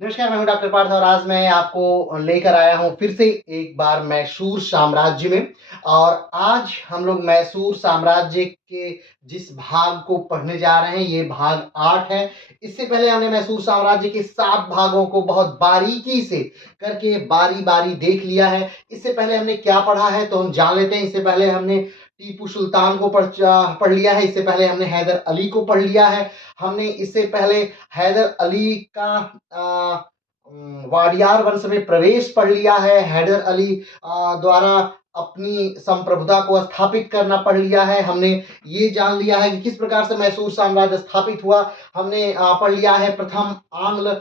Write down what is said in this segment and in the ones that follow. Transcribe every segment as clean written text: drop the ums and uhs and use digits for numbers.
नमस्कार, मैं हूं डॉक्टर पार्थ और आज मैं आपको लेकर आया हूं फिर से एक बार मैसूर साम्राज्य में। और आज हम लोग मैसूर साम्राज्य के जिस भाग को पढ़ने जा रहे हैं ये भाग 8 है। इससे पहले हमने मैसूर साम्राज्य के 7 भागों को बहुत बारीकी से करके बारी बारी देख लिया है। इससे पहले हमने क्या पढ़ा है तो हम जान लेते हैं। इससे पहले हमने टीपू सुल्तान को पढ़ लिया है। इससे पहले हमने हैदर अली को पढ़ लिया है। हमने इससे पहले हैदर अली का वाडियार वंश में प्रवेश पढ़ लिया है। हैदर अली द्वारा अपनी संप्रभुता को स्थापित करना पढ़ लिया है। हमने ये जान लिया है कि किस प्रकार से मैसूर साम्राज्य स्थापित हुआ। हमने पढ़ लिया है प्रथम आंग्ल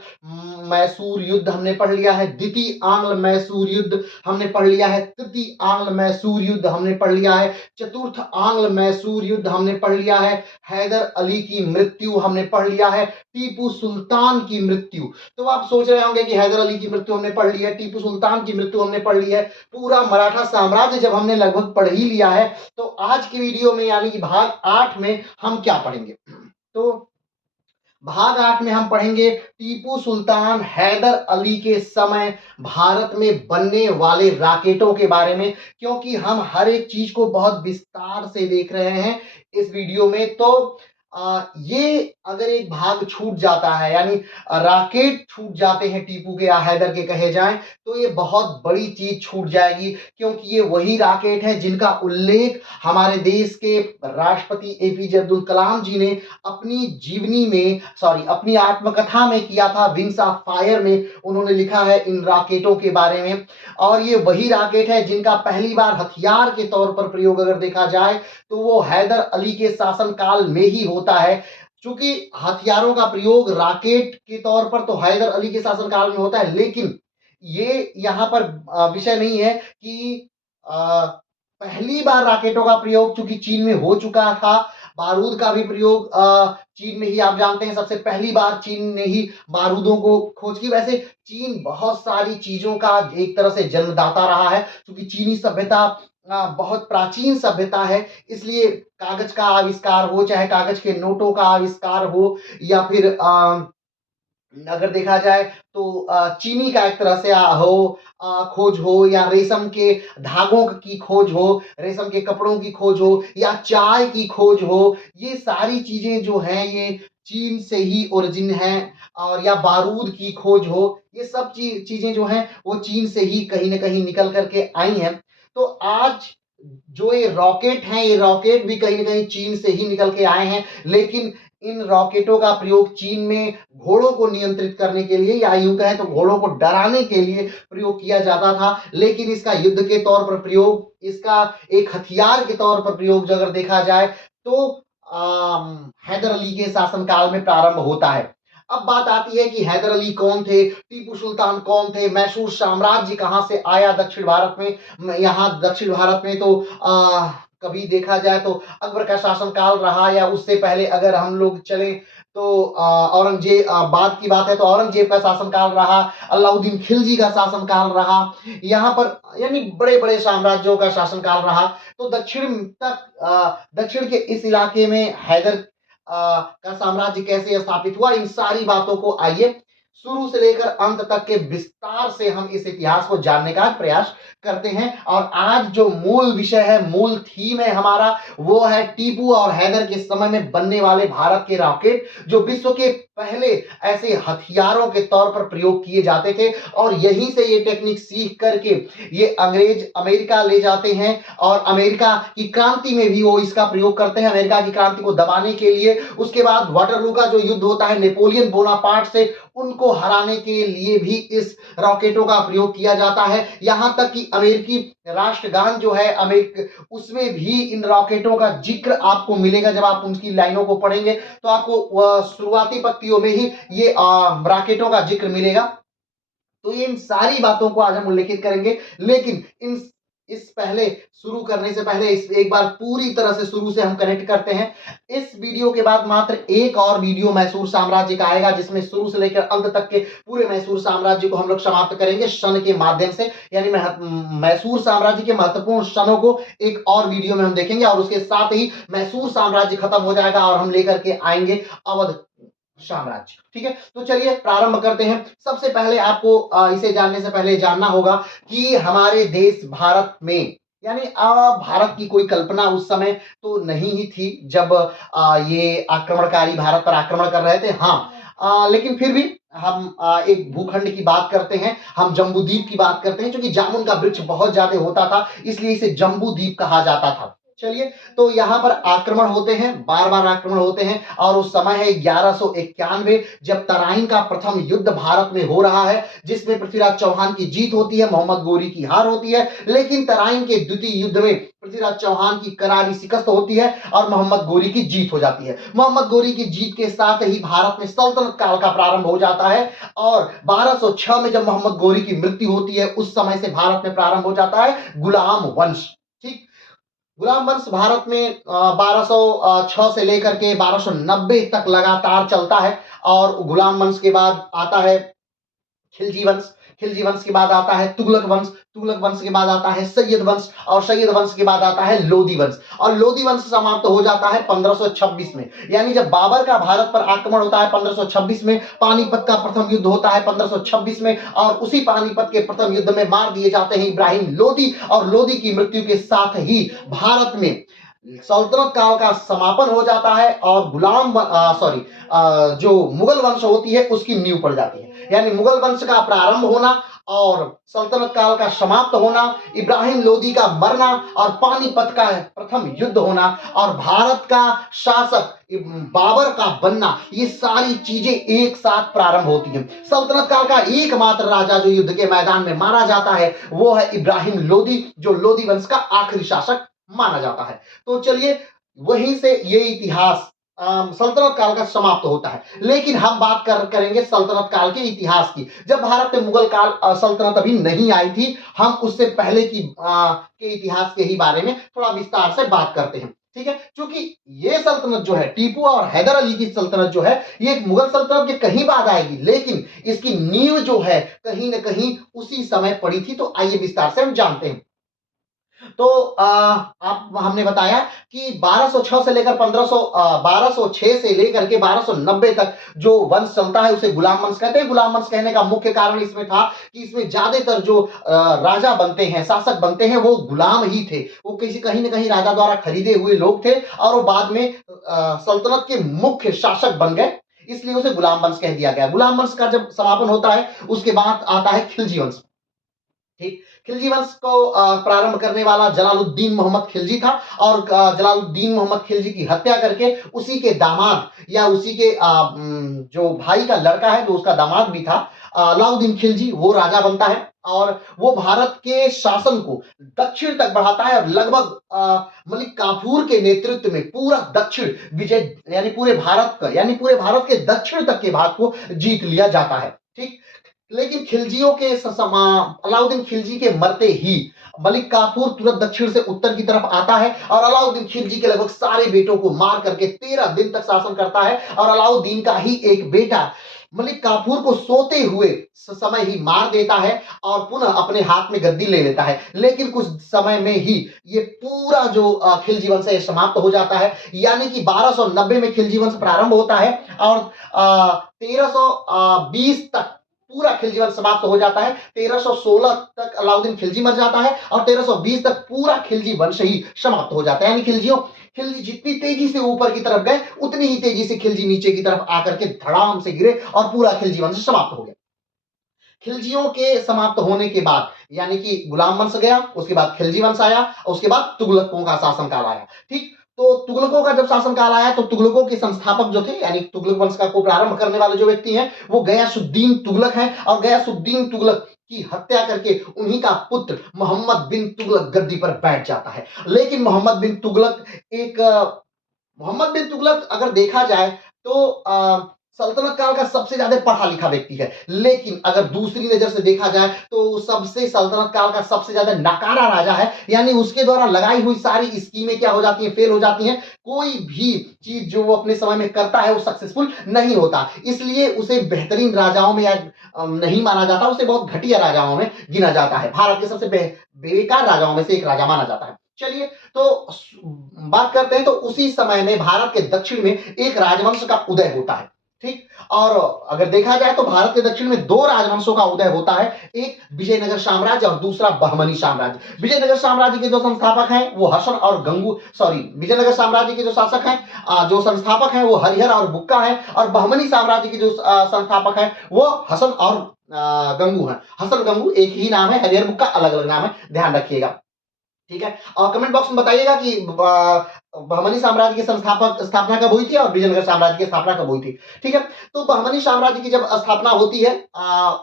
मैसूर युद्ध हमने पढ़ लिया है। द्वितीय आंग्ल मैसूर युद्ध हमने पढ़ लिया है। तृतीय आंग्ल मैसूर युद्ध हमने पढ़ लिया है। चतुर्थ आंग्ल मैसूर युद्ध हमने पढ़ लिया है। हैदर अली की मृत्यु हमने पढ़ लिया है। टीपू सुल्तान की मृत्यु, तो आप सोच रहे होंगे कि हैदर अली की मृत्यु हमने पढ़ ली है, टीपू सुल्तान की मृत्यु हमने पढ़ ली है, पूरा मराठा साम्राज्य जब हमने लगभग पढ़ ही लिया है तो आज की वीडियो में यानी कि भाग 8 में हम क्या पढ़ेंगे। तो भाग 8 में हम पढ़ेंगे टीपू सुल्तान हैदर अली के समय भारत में बनने वाले रॉकेटों के बारे में, क्योंकि हम हर एक चीज को बहुत विस्तार से देख रहे हैं इस वीडियो में। तो ये अगर एक भाग छूट जाता है यानी रॉकेट छूट जाते हैं टीपू के या हैदर के कहे जाएं तो ये बहुत बड़ी चीज छूट जाएगी, क्योंकि ये वही रॉकेट है जिनका उल्लेख हमारे देश के राष्ट्रपति एपीजे अब्दुल कलाम जी ने अपनी जीवनी में अपनी आत्मकथा में किया था। विंग्स ऑफ फायर में उन्होंने लिखा है इन रॉकेटों के बारे में। और ये वही रॉकेट है जिनका पहली बार हथियार के तौर पर प्रयोग अगर देखा जाए तो वो हैदर अली के शासनकाल में ही होता है। चूंकि हथियारों का प्रयोग रॉकेट के तौर पर तो हैदर अली के शासनकाल में होता है, लेकिन ये यहाँ पर विषय नहीं है कि पहली बार रॉकेटों का प्रयोग चूंकि चीन में हो चुका था। बारूद का भी प्रयोग चीन में ही, आप जानते हैं सबसे पहली बार चीन ने ही बारूदों को खोज की। वैसे चीन बहुत सारी चीजों का एक तरह से जन्मदाता रहा है, क्योंकि चीनी सभ्यता बहुत प्राचीन सभ्यता है। इसलिए कागज का आविष्कार हो, चाहे कागज के नोटों का आविष्कार हो, या फिर अगर देखा जाए तो चीनी का एक तरह से खोज हो, या रेशम के धागों की खोज हो, रेशम के कपड़ों की खोज हो, या चाय की खोज हो, ये सारी चीजें जो हैं ये चीन से ही ओरिजिन है। और या बारूद की खोज हो, ये सब चीजें जो हैं वो चीन से ही कहीं ना कहीं निकल करके आई हैं। तो आज जो ये रॉकेट हैं ये रॉकेट भी कहीं ना कहीं चीन से ही निकल के आए हैं, लेकिन इन रॉकेटों का प्रयोग चीन में घोड़ों को नियंत्रित करने के लिए, या यूं कहें तो घोड़ों को डराने के लिए प्रयोग किया जाता था। लेकिन इसका युद्ध के तौर पर प्रयोग, इसका एक हथियार के तौर पर प्रयोग जो अगर देखा जाए तो हैदर अली के शासनकाल में प्रारंभ होता है। अब बात आती है कि हैदर अली कौन थे, टीपू सुल्तान कौन थे, मैसूर साम्राज्य कहां से आया दक्षिण भारत में। यहाँ दक्षिण भारत में तो कभी देखा जाए तो अकबर का शासनकाल रहा, या उससे पहले अगर हम लोग चले तो औरंगजेब, बाद की बात है तो औरंगजेब का शासनकाल रहा, अलाउद्दीन खिलजी का शासनकाल रहा, यहाँ पर यानी बड़े बड़े साम्राज्यों का शासनकाल रहा। तो दक्षिण के इस इलाके में हैदर का साम्राज्य कैसे स्थापित हुआ, इन सारी बातों को आइए शुरू से लेकर अंत तक के विस्तार से हम इस इतिहास को जानने का प्रयास करते हैं। और आज जो मूल विषय है, मूल थीम है हमारा, वो है टीपू और हैदर के समय में बनने वाले भारत के रॉकेट, जो विश्व के पहले ऐसे हथियारों के तौर पर प्रयोग किए जाते थे। और यहीं से ये टेक्निक सीख करके ये अंग्रेज अमेरिका ले जाते हैं, और अमेरिका की क्रांति में भी वो इसका प्रयोग करते हैं, अमेरिका की क्रांति को दबाने के लिए। उसके बाद वाटरलू का जो युद्ध होता है नेपोलियन बोनापार्ट से, उनको हराने के लिए भी इस रॉकेटों का प्रयोग किया जाता है। यहां तक कि अमेरिकी राष्ट्रगान जो है उसमें भी इन रॉकेटों का जिक्र आपको मिलेगा। जब आप उनकी लाइनों को पढ़ेंगे तो आपको शुरुआती पंक्तियों में ही ये रॉकेटों का जिक्र मिलेगा। तो इन सारी बातों को आज हम उल्लेखित करेंगे, लेकिन इस पहले शुरू करने से पहले इस एक बार पूरी तरह से शुरू से हम कनेक्ट करते हैं। इस वीडियो के बाद मात्र एक और वीडियो मैसूर साम्राज्य का आएगा, जिसमें शुरू से लेकर अंत तक के पूरे मैसूर साम्राज्य को हम लोग समाप्त करेंगे शन के माध्यम से। यानी मैसूर साम्राज्य के महत्वपूर्ण क्षणों को एक और वीडियो में हम देखेंगे और उसके साथ ही मैसूर साम्राज्य खत्म हो जाएगा और हम लेकर के आएंगे अवध साम्राज्य। ठीक है, तो चलिए प्रारंभ करते हैं। सबसे पहले आपको इसे जानने से पहले जानना होगा कि हमारे देश भारत में, यानी भारत की कोई कल्पना उस समय तो नहीं ही थी जब ये आक्रमणकारी भारत पर आक्रमण कर रहे थे। हाँ, लेकिन फिर भी हम एक भूखंड की बात करते हैं, हम जम्बूद्वीप की बात करते हैं, क्योंकि जामुन का वृक्ष बहुत ज्यादा होता था, इसलिए इसे जम्बूद्वीप कहा जाता था। चलिए, तो यहाँ पर आक्रमण होते हैं, बार बार आक्रमण होते हैं और उस समय है 1191, जब तराइन का प्रथम युद्ध भारत में हो रहा है, जिसमें पृथ्वीराज चौहान की जीत होती है, मोहम्मद गोरी की हार होती है। लेकिन तराइन के द्वितीय युद्ध में पृथ्वीराज चौहान की करारी शिकस्त होती है और मोहम्मद गोरी की जीत हो जाती है। मोहम्मद गोरी की जीत के साथ ही भारत में सल्तनत काल का प्रारंभ हो जाता है और 1206 में जब मोहम्मद गोरी की मृत्यु होती है, उस समय से भारत में प्रारंभ हो जाता है गुलाम वंश। ठीक, गुलाम वंश भारत में 1206 से लेकर के 1290 तक लगातार चलता है और गुलाम वंश के बाद आता है खिलजी वंश, खिलजी वंश के बाद आता है तुगलक वंश, तुगलक वंश के बाद आता है सैयद वंश और सैयद वंश के बाद आता है लोदी वंश और लोदी वंश समाप्त हो जाता है 1526 में। यानी जब बाबर का भारत पर आक्रमण होता है 1526 में, पानीपत का प्रथम युद्ध होता है 1526 में और उसी पानीपत के प्रथम युद्ध में मार दिए जाते हैं इब्राहिम लोदी और लोदी की मृत्यु के साथ ही भारत में सल्तनत काल का समापन हो जाता है और जो मुगल वंश होती है उसकी नींव पड़ जाती है। यानी मुगल वंश का प्रारंभ होना और सल्तनत काल का समाप्त होना, इब्राहिम लोदी का मरना और पानीपत का प्रथम युद्ध होना और भारत का शासक बाबर का बनना, ये सारी चीजें एक साथ प्रारंभ होती हैं। सल्तनत काल का एकमात्र राजा जो युद्ध के मैदान में मारा जाता है वो है इब्राहिम लोदी, जो लोदी वंश का आखिरी शासक माना जाता है। तो चलिए, वहीं से ये इतिहास सल्तनत काल का समाप्त होता है। लेकिन हम बात करेंगे सल्तनत काल के इतिहास की, जब भारत में मुगल काल सल्तनत अभी नहीं आई थी। हम उससे पहले के इतिहास के ही बारे में थोड़ा विस्तार से बात करते हैं। ठीक है, क्योंकि ये सल्तनत जो है, टीपू और हैदर अली की सल्तनत जो है, ये एक मुगल सल्तनत के कहीं बाद आएगी, लेकिन इसकी नींव जो है कहीं ना कहीं उसी समय पड़ी थी। तो आइए विस्तार से हम जानते हैं। तो आप हमने बताया कि 1206 से लेकर 1206 से लेकर के 1290 तक जो वंश चलता है उसे गुलाम वंश कहते हैं। गुलाम वंश कहने का मुख्य कारण इसमें था कि इसमें ज्यादातर जो राजा बनते हैं, शासक बनते हैं, वो गुलाम ही थे। वो कहीं ना कहीं राजा द्वारा खरीदे हुए लोग थे और वो बाद में सल्तनत के मुख्य शासक बन गए, इसलिए उसे गुलाम वंश कह दिया गया। गुलाम वंश का जब समापन होता है उसके बाद आता है खिलजी वंश। ठीक, खिलजी वंश को प्रारंभ करने वाला जलालुद्दीन मोहम्मद खिलजी था और जलालुद्दीन मोहम्मद खिलजी की हत्या करके उसी के दामाद या उसी के जो भाई का लड़का है, जो उसका दामाद भी था, अलाउद्दीन खिलजी, वो राजा बनता है और वो भारत के शासन को दक्षिण तक बढ़ाता है और लगभग मलिक काफूर के नेतृत्व में पूरा दक्षिण विजय, यानी पूरे भारत के दक्षिण तक के भाग को जीत लिया जाता है। ठीक, लेकिन खिलजियों के अलाउद्दीन खिलजी के मरते ही मलिक काफूर तुरंत दक्षिण से उत्तर की तरफ आता है और अलाउद्दीन खिलजी के लगभग सारे बेटों को मार करके 13 दिन तक शासन करता है और अलाउद्दीन का ही एक बेटा मलिक काफूर को सोते हुए समय ही मार देता है और पुनः अपने हाथ में गद्दी ले लेता है। लेकिन कुछ समय में ही ये पूरा जो खिलजी वंश है समाप्त हो जाता है। यानी कि 1290 में खिलजी वंश प्रारंभ होता है और 1320 तक पूरा खिलजी वंश समाप्त हो जाता है। 1316 तक अलाउद्दीन खिलजी मर जाता है और 1320 तक पूरा खिलजी वंश ही समाप्त हो जाता है। यानी खिलजी जितनी तेजी से ऊपर की तरफ गए, उतनी ही तेजी से खिलजी नीचे की तरफ आकर के धड़ाम से गिरे और पूरा खिलजी वंश समाप्त हो गया। खिलजियों के समाप्त होने के बाद, यानी कि गुलाम वंश गया, उसके बाद खिलजी वंश आया, उसके बाद तुगलकों का शासनकाल आया। ठीक, तो तुगलकों का जब शासनकाल आया तो तुगलकों के संस्थापक जो थे, यानी तुगलक वंश का को प्रारंभ करने वाले जो व्यक्ति हैं, वो गयासुद्दीन तुगलक हैं और गयासुद्दीन तुगलक की हत्या करके उन्हीं का पुत्र मोहम्मद बिन तुगलक गद्दी पर बैठ जाता है। लेकिन मोहम्मद बिन तुगलक अगर देखा जाए तो सल्तनत काल का सबसे ज्यादा पढ़ा लिखा व्यक्ति है। लेकिन अगर दूसरी नजर से देखा जाए तो सबसे सल्तनत काल का सबसे ज्यादा नकारा राजा है, यानी उसके द्वारा लगाई हुई सारी स्कीमें क्या हो जाती हैं, फेल हो जाती हैं। कोई भी चीज जो वो अपने समय में करता है वो सक्सेसफुल नहीं होता, इसलिए उसे बेहतरीन राजाओं में या नहीं माना जाता, उसे बहुत घटिया राजाओं में गिना जाता है। भारत के सबसे बेकार राजाओं में से एक राजा माना जाता है। चलिए तो बात करते हैं, तो उसी समय में भारत के दक्षिण में एक राजवंश का उदय होता है। ठीक, और अगर देखा जाए तो भारत के दक्षिण में दो राजवंशों का उदय होता है, एक विजयनगर साम्राज्य और दूसरा बहमनी साम्राज्य। विजयनगर साम्राज्य के जो संस्थापक हैं वो हसन और गंगू, सॉरी, विजयनगर साम्राज्य के जो शासक हैं, जो संस्थापक हैं वो हरिहर और बुक्का है, और बहमनी साम्राज्य के जो संस्थापक हैं वो हसन और गंगू हैं। हसन गंगू एक ही नाम है, हरिहर बुक्का अलग अलग नाम है, ध्यान रखिएगा। ठीक है, और कमेंट बॉक्स में बताइएगा कि बहमनी साम्राज्य की स्थापना कब हुई थी और विजयनगर साम्राज्य की स्थापना कब हुई थी। ठीक है, तो बहमनी साम्राज्य की जब स्थापना होती है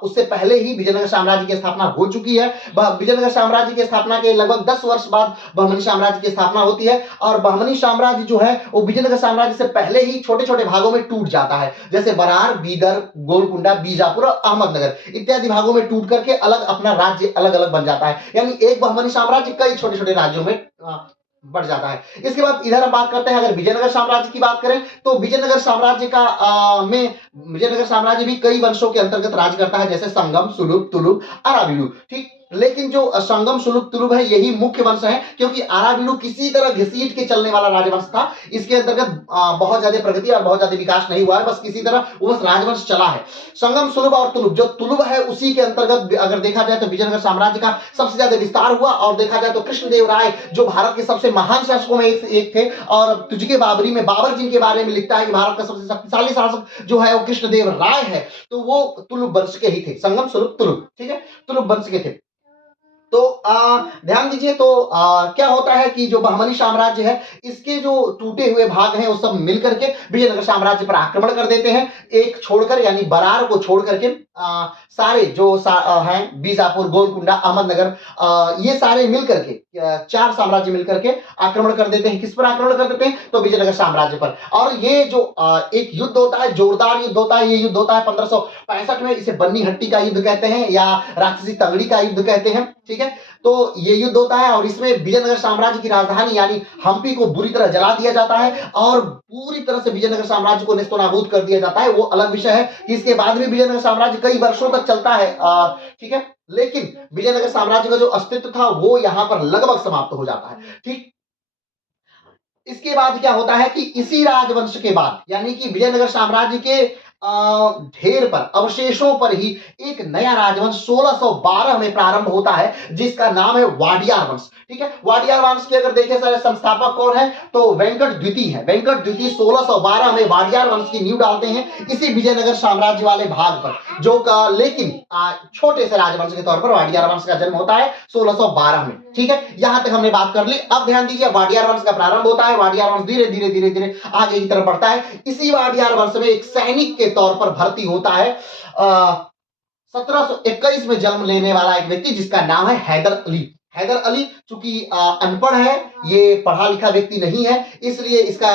उससे पहले ही विजयनगर साम्राज्य की स्थापना हो चुकी है। विजयनगर साम्राज्य की स्थापना के लगभग 10 वर्ष बाद बहमनी साम्राज्य की स्थापना होती है, और बहमनी साम्राज्य जो है वो विजयनगर साम्राज्य से पहले ही छोटे छोटे भागों में टूट जाता है, जैसे बरार, बीदर, गोलकुंडा, बीजापुर और अहमदनगर इत्यादि भागों में टूट करके अलग अपना राज्य अलग अलग बन जाता है, यानी एक बहमनी साम्राज्य कई छोटे छोटे राज्यों में बढ़ जाता है। इसके बाद इधर हम बात करते हैं, अगर विजयनगर साम्राज्य की बात करें तो विजयनगर साम्राज्य का विजयनगर साम्राज्य भी कई वंशों के अंतर्गत राज करता है, जैसे संगम, सुलुभ, तुलुभ, अराबिलु। ठीक, लेकिन जो संगम, सुलुभ, तुलुभ है यही मुख्य वंश है, क्योंकि अराबिलु किसी तरह घसीट के चलने वाला राजवंश था। इसके अंतर्गत बहुत ज्यादा प्रगति और बहुत ज्यादा विकास नहीं हुआ है, बस किसी तरह वो राजवंश चला है। संगम, सुलुभ और तुलुभ, जो तुलुभ है उसी के अंतर्गत अगर देखा जाए तो विजयनगर साम्राज्य का सबसे ज्यादा विस्तार हुआ, और देखा जाए तो कृष्णदेव राय जो भारत के सबसे महान शासकों में एक थे, और तुझके बाबरी में बाबर जिनके बारे में लिखता है कि भारत का सबसे शक्तिशाली शासक जो है वो कृष्णदेव राय है, तो वो तुलुभ वंश के ही थे, संगम, सुलुभ, तुलुभ। ठीक है, तुलुभ वंश के थे। तो ध्यान दीजिए, तो क्या होता है कि जो बहमनी साम्राज्य है इसके जो टूटे हुए भाग हैं वो सब मिलकर के विजयनगर साम्राज्य पर आक्रमण कर देते हैं, एक छोड़कर, यानी बरार को छोड़ करके सारे जो हैं बीजापुर, गोलकुंडा, अहमदनगर, ये सारे मिलकर के चार साम्राज्य मिलकर के आक्रमण कर देते हैं। किस पर आक्रमण कर देते हैं, तो विजयनगर साम्राज्य पर। और ये जो एक युद्ध होता है, जोरदार युद्ध होता है, ये युद्ध होता है 1565 में, इसे बन्नी हट्टी का युद्ध कहते हैं या राक्षसी तगड़ी का युद्ध कहते हैं। ठीक है, तो ये युद्ध होता है और इसमें विजयनगर साम्राज्य की राजधानी यानी हम्पी को बुरी तरह जला दिया जाता है और पूरी तरह से विजयनगर साम्राज्य को नेस्तनाबूद कर दिया जाता है। वो अलग विषय है कि इसके बाद भी विजयनगर साम्राज्य कई वर्षों तक चलता है। ठीक है, लेकिन विजयनगर साम्राज्य का जो अस्तित्व था वो यहां पर लगभग समाप्त हो जाता है। ठीक, इसके बाद क्या होता है कि इसी राजवंश के बाद, यानी कि विजयनगर साम्राज्य के ढेर पर, अवशेषों पर ही एक नया राजवंश 1612 में प्रारंभ होता है जिसका नाम है वाडियार वंश। ठीक है, वाडियार वंश के अगर देखें सारे संस्थापक कौन है, तो वेंकट द्वितीय है। वेंकट द्वितीय 1612 में वाडियार वंश की नींव डालते हैं इसी विजयनगर साम्राज्य वाले भाग पर, जो का लेकिन छोटे से राजवंश के तौर पर वाडियार वंश का जन्म होता है 1612 में। ठीक है, यहां तक हमने बात कर ली। अब ध्यान दीजिए, वाडियार वंश का प्रारंभ होता है, वाडियार वंश धीरे धीरे धीरे धीरे आगे की तरफ बढ़ता है। इसी वाडियार वंश में एक सैनिक के तौर पर भर्ती होता है 1721 में जन्म लेने वाला एक व्यक्ति जिसका नाम है हैदर अली। हैदर अली चूंकि अनपढ़ है, ये पढ़ा लिखा व्यक्ति नहीं है, इसलिए इसका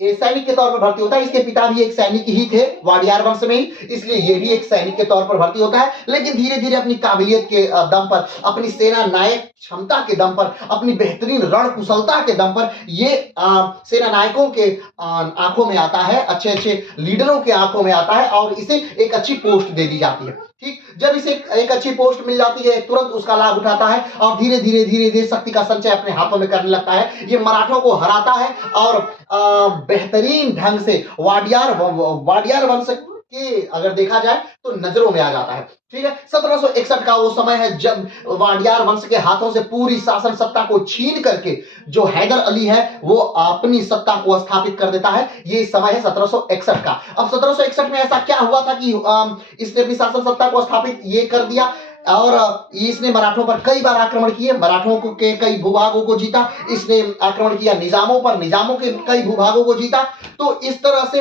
ये सैनिक के तौर पर भर्ती होता है। इसके पिता भी एक सैनिक ही थे वाडियार वंश में ही, इसलिए ये भी एक सैनिक के तौर पर भर्ती होता है। लेकिन धीरे धीरे अपनी काबिलियत के दम पर, अपनी सेना नायक क्षमता के दम पर, अपनी बेहतरीन रण कुशलता के दम पर ये सेना नायकों के आंखों में आता है, अच्छे अच्छे लीडरों के आंखों में आता है और इसे एक अच्छी पोस्ट दे दी जाती है। ठीक, जब इसे एक अच्छी पोस्ट मिल जाती है तुरंत उसका लाभ उठाता है और धीरे धीरे धीरे धीरे शक्ति का संचय अपने हाथों में करने लगता है। ये मराठों को हराता है और बेहतरीन ढंग से वाडियार वंश के अगर देखा जाए तो नजरों में आ जाता है। ठीक है, 1761 का वो समय है जब वाडियार वंश के हाथों से पूरी शासन सत्ता को छीन करके जो हैदर अली है वो अपनी सत्ता को स्थापित कर देता है। ये समय है 1761 का। अब 1761 में ऐसा क्या हुआ था कि इसने अपनी शासन सत्ता को स्थापित ये कर दिया और इसने मराठों पर कई बार आक्रमण किए, मराठों को के कई भूभागों को जीता, इसने आक्रमण किया निजामों पर, निजामों के कई भूभागों को जीता। तो इस तरह से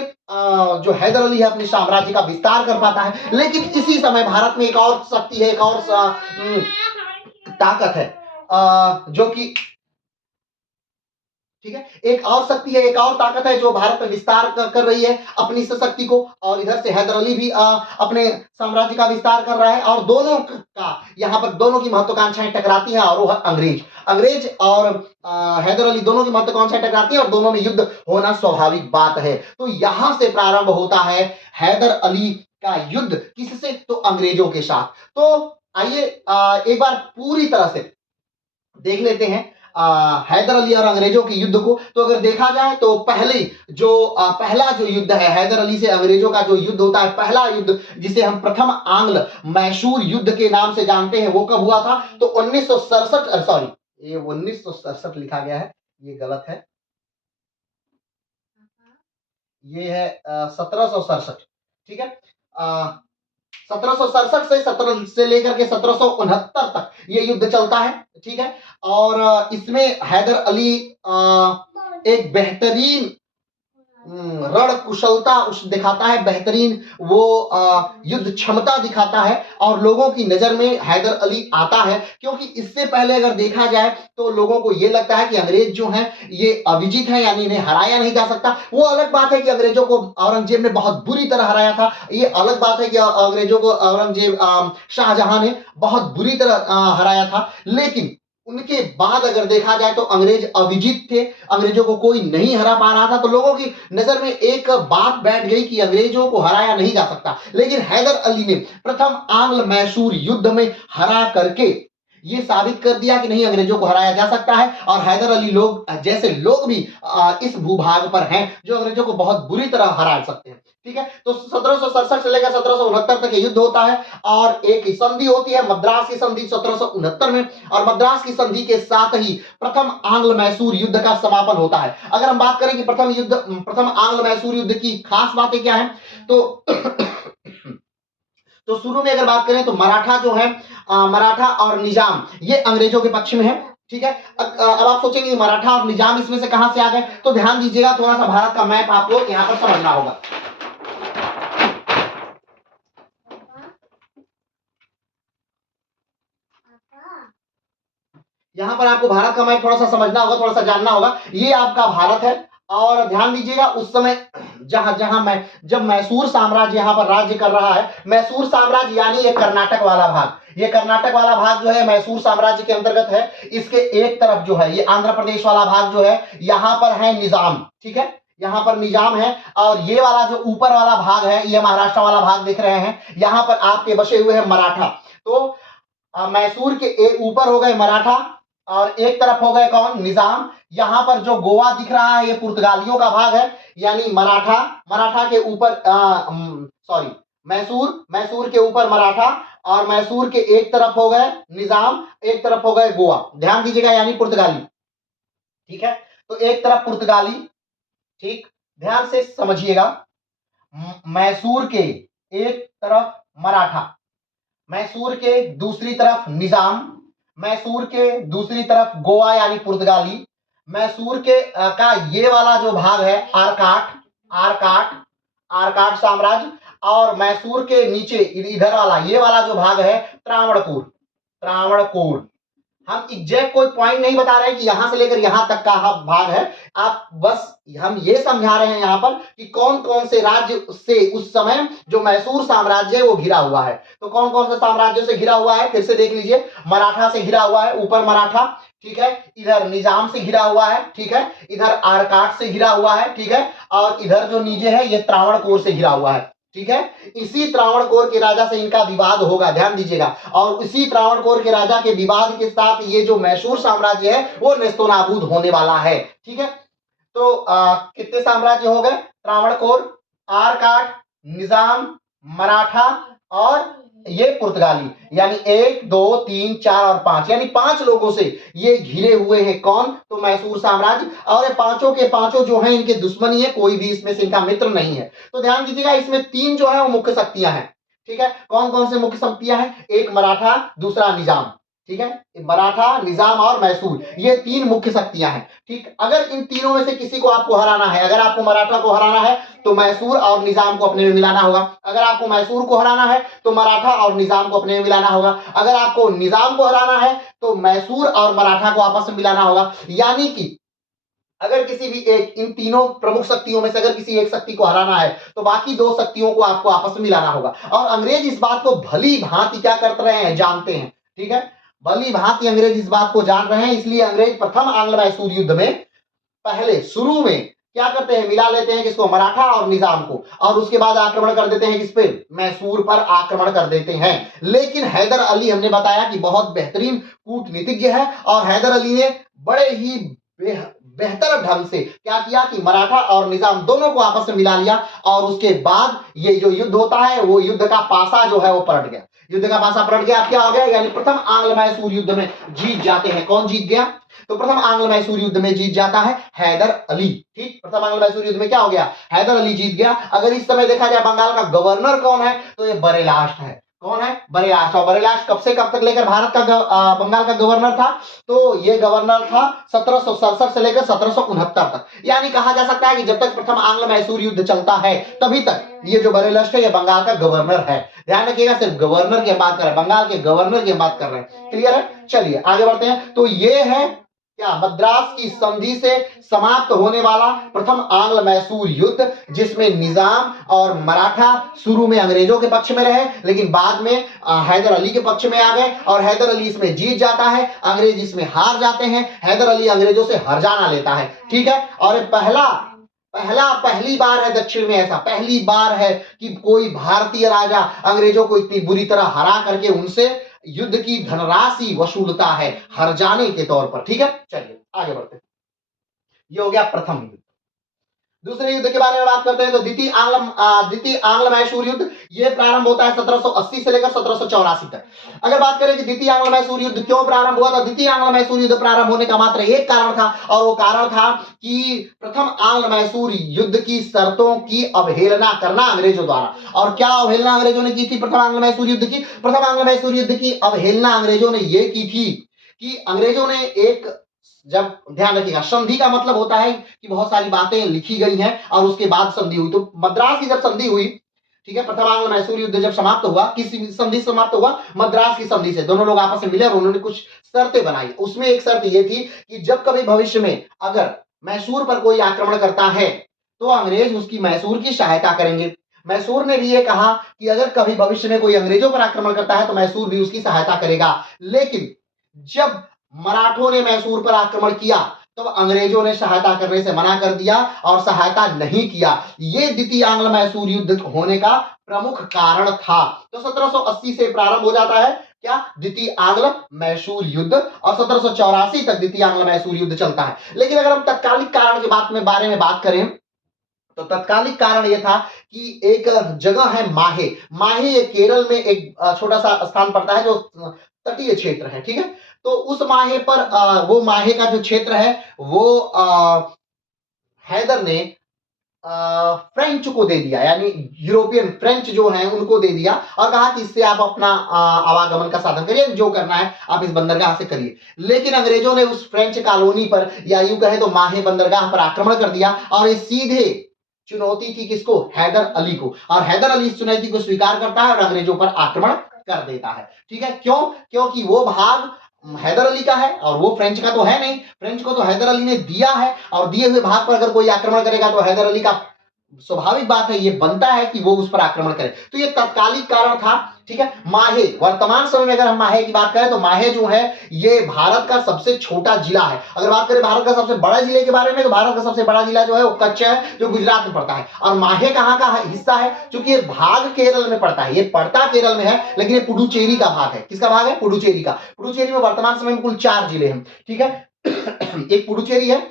जो हैदर अली है अपने साम्राज्य का विस्तार कर पाता है। लेकिन इसी समय भारत में एक और शक्ति है, एक और ताकत है जो कि ठीक है। एक और शक्ति है, एक और ताकत है जो भारत में विस्तार कर रही है अपनी शक्ति को, और इधर से हैदर अली भी अपने साम्राज्य का विस्तार कर रहा है, और दोनों का यहाँ पर दोनों की महत्वाकांक्षाएं टकराती हैं, और वो है अंग्रेज। अंग्रेज और हैदर अली दोनों की महत्वाकांक्षाएं टकराती हैं, और दोनों में युद्ध होना स्वाभाविक बात है। तो यहां से प्रारंभ होता है हैदर अली का युद्ध, किससे? तो अंग्रेजों के साथ। तो आइए एक बार पूरी तरह से देख लेते हैं हैदर अली और अंग्रेजों के युद्ध को। तो अगर देखा जाए तो पहला जो युद्ध है हैदर अली से अंग्रेजों का जो युद्ध होता है, पहला युद्ध जिसे हम प्रथम आंग्ल मैसूर युद्ध के नाम से जानते हैं, वो कब हुआ था? तो 1967, सॉरी ये 1967 लिखा गया है, ये गलत है, ये है 1767। ठीक है, 1767 से लेकर के 1769 तक ये युद्ध चलता है। ठीक है, और इसमें हैदर अली एक बेहतरीन रण कुशलता दिखाता है, बेहतरीन वो युद्ध क्षमता दिखाता है, और लोगों की नजर में हैदर अली आता है। क्योंकि इससे पहले अगर देखा जाए तो लोगों को ये लगता है कि अंग्रेज जो हैं ये अविजित है, यानी इन्हें हराया नहीं जा सकता। वो अलग बात है कि अंग्रेजों को औरंगजेब ने बहुत बुरी तरह हराया था, ये अलग बात है कि अंग्रेजों को औरंगजेब शाहजहां ने बहुत बुरी तरह हराया था। लेकिन उनके बाद अगर देखा जाए तो अंग्रेज अविजित थे, अंग्रेजों को कोई नहीं हरा पा रहा था। तो लोगों की नजर में एक बात बैठ गई कि अंग्रेजों को हराया नहीं जा सकता। लेकिन हैदर अली ने प्रथम आंग्ल मैसूर युद्ध में हरा करके ये साबित कर दिया कि नहीं, अंग्रेजों को हराया जा सकता है। और हैदर अली लोग जैसे लोग भी इस भूभाग पर हैं जो अंग्रेजों को बहुत बुरी तरह हरा सकते हैं। ठीक है, तो 1767 से लेकर 1769 तक ये युद्ध होता है, और एक संधि होती है मद्रास की संधि 1769 में, और मद्रास की संधि के साथ ही प्रथम आंग्ल मैसूर युद्ध का समापन होता है। अगर हम बात करें कि प्रथम आंग्ल मैसूर युद्ध की खास बातें क्या है, तो तो शुरू में अगर बात करें तो मराठा जो है, मराठा और निजाम ये अंग्रेजों के पक्ष में है। ठीक है, अब आप सोचेंगे मराठा और निजाम इसमें से कहां से आ गए, तो ध्यान दीजिएगा, थोड़ा सा भारत का मैप आपको यहां पर समझना होगा। यहां पर आपको भारत का मैप थोड़ा सा समझना होगा, थोड़ा सा जानना होगा। ये आपका भारत है, और ध्यान दीजिएगा उस समय जब मैसूर साम्राज्य यहां पर राज्य कर रहा है, मैसूर साम्राज्य यानी ये कर्नाटक वाला भाग, ये कर्नाटक वाला भाग जो है मैसूर साम्राज्य के अंतर्गत है। इसके एक तरफ जो है ये आंध्र प्रदेश वाला भाग जो है, यहां पर है निजाम। ठीक है, यहां पर निजाम है, और ये वाला जो ऊपर वाला भाग है ये महाराष्ट्र वाला भाग देख रहे हैं, यहां पर आपके बसे हुए हैं मराठा। तो मैसूर के एक ऊपर हो गए मराठा, और एक तरफ हो गए कौन? निजाम। यहां पर जो गोवा दिख रहा है ये पुर्तगालियों का भाग है, यानी मराठा के ऊपर सॉरी मैसूर के ऊपर मराठा, और मैसूर के एक तरफ हो गए निजाम, एक तरफ हो गए गोवा। ध्यान दीजिएगा, यानी पुर्तगाली। ठीक है, तो एक तरफ पुर्तगाली, ठीक, ध्यान से समझिएगा, मैसूर के एक तरफ मराठा, मैसूर के दूसरी तरफ निजाम, मैसूर के दूसरी तरफ गोवा यानी पुर्तगाली, मैसूर के का ये वाला जो भाग है आरकाट आरकाट साम्राज्य, और मैसूर के नीचे इधर वाला ये वाला जो भाग है त्रावणकोर। हम एग्जैक्ट कोई पॉइंट नहीं बता रहे हैं कि यहां से लेकर यहां तक का भाग है, आप बस हम ये समझा रहे हैं यहां पर कि कौन कौन से राज्य से उस समय जो मैसूर साम्राज्य है वो घिरा हुआ है। तो कौन कौन से साम्राज्यों से घिरा हुआ है, फिर से देख लीजिए, मराठा से घिरा हुआ है, ऊपर मराठा, ठीक है, इधर निजाम से घिरा हुआ है, ठीक है, इधर आरकाट से घिरा हुआ है, ठीक है, और इधर जो नीचे है ये त्रावणकोर से घिरा हुआ है। ठीक है, इसी त्रावणकोर के राजा से इनका विवाद होगा, ध्यान दीजिएगा, और इसी त्रावणकोर के राजा के विवाद के साथ ये जो मैसूर साम्राज्य है वो नेस्तोनाबूद होने वाला है। ठीक है, तो कितने साम्राज्य हो गए? त्रावणकोर, आरकाट, निजाम, मराठा और ये पुर्तगाली, यानी 1 2 3 4 और 5, यानी 5 लोगों से ये घिरे हुए हैं। कौन? तो मैसूर साम्राज्य, और ये पांचों के पांचों जो हैं इनके दुश्मनी है, कोई भी इसमें से इनका मित्र नहीं है। तो ध्यान दीजिएगा, इसमें 3 जो है वो मुख्य शक्तियां हैं। ठीक है, कौन कौन से मुख्य शक्तियां हैं? एक मराठा, दूसरा निजाम। ठीक है, मराठा, निजाम और मैसूर, ये 3 मुख्य शक्तियां हैं। ठीक, अगर इन तीनों में से किसी को आपको हराना है, अगर आपको मराठा को हराना है तो मैसूर और निजाम को अपने में मिलाना होगा, अगर आपको मैसूर को हराना है तो मराठा और निजाम को अपने में मिलाना होगा, अगर आपको निजाम को हराना है तो मैसूर और मराठा को आपस में मिलाना होगा। यानी कि अगर किसी भी एक इन तीनों प्रमुख शक्तियों में से अगर किसी एक शक्ति को हराना है तो बाकी दो शक्तियों को आपको आपस में मिलाना होगा। और अंग्रेज इस बात को भली भांति क्या करते रहे हैं, जानते हैं। ठीक है, भली भांति अंग्रेज इस बात को जान रहे हैं, इसलिए अंग्रेज प्रथम आंग्ल मैसूर युद्ध में पहले शुरू में क्या करते हैं, मिला लेते हैं किसको, मराठा और निजाम को, और उसके बाद आक्रमण कर देते हैं किस पे, मैसूर पर आक्रमण कर देते हैं। लेकिन हैदर अली, हमने बताया कि बहुत बेहतरीन कूटनीतिज्ञ है, और हैदर अली ने बड़े ही बेहतर ढंग से क्या किया कि मराठा और निजाम दोनों को आपस में मिला लिया, और उसके बाद ये जो युद्ध होता है वो युद्ध का पासा जो है वो पलट गया। युद्ध का पासा पलट गया, क्या हो गया, यानी प्रथम आंग्ल मैसूर युद्ध में जीत जाते हैं। कौन जीत गया, तो प्रथम आंग्ल मैसूर युद्ध में जीत जाता है हैदर अली। ठीक, प्रथम आंग्ल मैसूर युद्ध में क्या हो गया, हैदर अली जीत गया। अगर इस समय देखा जाए बंगाल का गवर्नर कौन है, तो ये बरेलास्ट है। कौन है, बरेलास्ट। और बरेलास्ट कब से कब तक लेकर भारत का बंगाल का गवर्नर था, तो ये गवर्नर था 1767 से लेकर 1769 तक। यानी कहा जा सकता है कि जब तक प्रथम आंग्ल मैसूर युद्ध चलता है तभी तक ये जो बरेलास्ट है ये बंगाल का गवर्नर है। ध्यान रखिएगा, सिर्फ गवर्नर की बात कर रहे हैं, बंगाल के गवर्नर की बात कर रहे हैं। क्लियर है, चलिए आगे बढ़ते हैं। तो ये है क्या, मद्रास की संधि से समाप्त होने वाला प्रथम आंग्ल मैसूर युद्ध, जिसमें निजाम और मराठा शुरू में अंग्रेजों के पक्ष में रहे, लेकिन बाद में हैदर अली के पक्ष में आ गए, और हैदर अली इसमें जीत जाता है, अंग्रेज इसमें हार जाते हैं। हैदर अली अंग्रेजों से हरजाना लेता है। ठीक है, और पहली बार है दक्षिण में, ऐसा पहली बार है कि कोई भारतीय राजा अंग्रेजों को इतनी बुरी तरह हरा करके उनसे युद्ध की धनराशि वसूलता है हरजाने के तौर पर। ठीक है, चलिए आगे बढ़ते हैं। ये हो गया प्रथम युद्ध। दूसरे युद्ध के बारे में बात करते हैं तो द्वितीय आंग्ल मैसूर युद्ध, ये प्रारंभ होता है 1780 से लेकर 1784 तक। अगर बात करें कि द्वितीय आंग्ल मैसूर युद्ध क्यों प्रारंभ हुआ, तो द्वितीय आंग्ल मैसूर युद्ध प्रारंभ होने का मात्र एक कारण था, और वो कारण था कि प्रथम आंग्ल मैसूर युद्ध की शर्तों की अवहेलना करना अंग्रेजों द्वारा। और क्या अवहेलना अंग्रेजों ने की थी प्रथम आंग्ल मैसूर युद्ध की, प्रथम आंग्ल मैसूर युद्ध की अवहेलना अंग्रेजों ने ये की थी कि अंग्रेजों ने एक, जब ध्यान रखिएगा, संधि का मतलब होता है कि बहुत सारी बातें लिखी गई हैं और उसके बाद संधि हुई। तो मद्रास की जब संधि हुई, ठीक है, प्रथम आंग्ल मैसूर युद्ध जब समाप्त हुआ, किस संधि समाप्त हुआ, मद्रास की संधि से। दोनों लोग आपस में मिले और उन्होंने कुछ शर्तें बनाई। उसमें एक शर्त यह थी कि जब कभी भविष्य में अगर मैसूर पर कोई आक्रमण करता है तो अंग्रेज उसकी मैसूर की सहायता करेंगे। मैसूर ने भी ये कहा कि अगर कभी भविष्य में कोई अंग्रेजों पर आक्रमण करता है तो मैसूर भी उसकी सहायता करेगा। लेकिन जब मराठों ने मैसूर पर आक्रमण किया तो अंग्रेजों ने सहायता करने से मना कर दिया और सहायता नहीं किया। यह द्वितीय आंग्ल मैसूर युद्ध होने का प्रमुख कारण था। तो 1780 से प्रारंभ हो जाता है क्या, द्वितीय आंग्ल मैसूर युद्ध, और 1784 तक द्वितीय आंग्ल मैसूर युद्ध चलता है। लेकिन अगर हम तत्कालिक कारण के बारे में बात करें तो तत्कालिक कारण यह था कि एक जगह है माहे। माहे ये केरल में एक छोटा सा स्थान पड़ता है जो तटीय क्षेत्र है। ठीक है, तो उस माहे पर वो माहे का जो क्षेत्र है वो हैदर ने फ्रेंच को दे दिया, यानी यूरोपियन फ्रेंच जो है उनको दे दिया, और कहा कि इससे आप अपना आवागमन का साधन करिए, जो करना है आप इस बंदरगाह से करिए। लेकिन अंग्रेजों ने उस फ्रेंच कॉलोनी पर, या यूं कहे तो माहे बंदरगाह पर आक्रमण कर दिया, और ये सीधे चुनौती थी किसको, हैदर अली को। और हैदर अली इस चुनौती को स्वीकार करता है और अंग्रेजों पर आक्रमण कर देता है। ठीक है, क्यों, क्योंकि वो भाग हैदर अली का है और वो फ्रेंच का तो है नहीं। फ्रेंच को तो हैदर अली ने दिया है, और दिए हुए भाग पर अगर कोई आक्रमण करेगा तो हैदर अली का स्वाभाविक बात है, ये बनता है कि वो उस पर आक्रमण करे। तो ये तत्कालिक कारण था। ठीक है, माहे, वर्तमान समय में अगर हम माहे की बात करें तो माहे जो है ये भारत का सबसे छोटा जिला है। अगर बात करें भारत का सबसे बड़ा जिले के बारे में तो भारत का सबसे बड़ा जिला जो है वो कच्छ है, जो गुजरात में पड़ता है। और माहे कहाँ का हिस्सा है, क्योंकि ये भाग केरल में पड़ता है, ये पड़ता केरल में है, लेकिन ये पुडुचेरी का भाग है। किसका भाग है, पुडुचेरी का। पुडुचेरी में वर्तमान समय में कुल 4 जिले हैं। ठीक है, एक पुडुचेरी है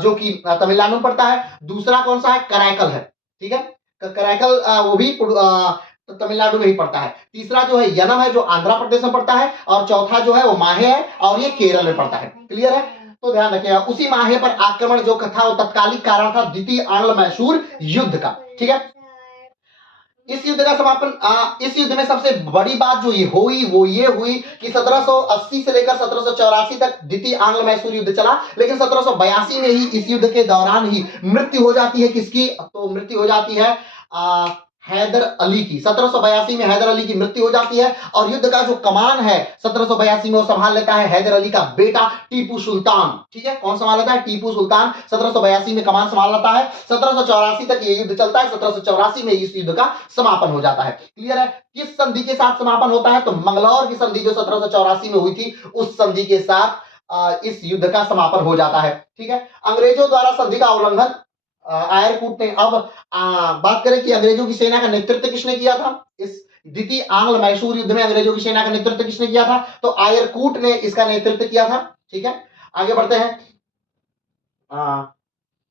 जो कि तमिलनाडु में पड़ता है, दूसरा कौन सा है, कराईकल है। ठीक है, कराईकल वो भी तमिलनाडु में ही पड़ता है, तीसरा जो है यनम है जो आंध्र प्रदेश में पड़ता है, और चौथा जो है वो माहे है और ये केरल में पड़ता है। क्लियर है, तो ध्यान रखिएगा, उसी माहे पर आक्रमण जो था वो तत्कालिक कारण था द्वितीय आंग्ल मैसूर युद्ध का। ठीक है, इस युद्ध का समापन, इस युद्ध में सबसे बड़ी बात जो ये हुई वो ये हुई कि 1780 से लेकर 1784 तक द्वितीय आंग्ल मैसूर युद्ध चला, लेकिन 1782 में ही इस युद्ध के दौरान ही मृत्यु हो जाती है किसकी, तो मृत्यु हो जाती है हैदर अली की। 1782 में हैदर अली की मृत्यु हो जाती है और युद्ध का जो कमान है 1782 में वो संभाल लेता है हैदर अली का बेटा टीपू सुल्तान। ठीक है, कौन संभाल लेता है? टीपू सुल्तान 1782 में कमान संभाल लेता है। 1784 तक ये युद्ध चलता है। 1784 में इस युद्ध का समापन हो जाता है। क्लियर है? किस संधि के साथ समापन होता है? तो मंगलौर की संधि जो 1784 में हुई थी उस संधि के साथ इस युद्ध का समापन हो जाता है। ठीक है, अंग्रेजों द्वारा संधि का उल्लंघन आयरकूट ने। अब बात करें कि अंग्रेजों की सेना का नेतृत्व किसने किया था? इस द्वितीय आंग्ल मैसूर युद्ध में अंग्रेजों की सेना का नेतृत्व किसने किया था? तो आयरकूट ने इसका नेतृत्व किया था। ठीक है, आगे बढ़ते हैं।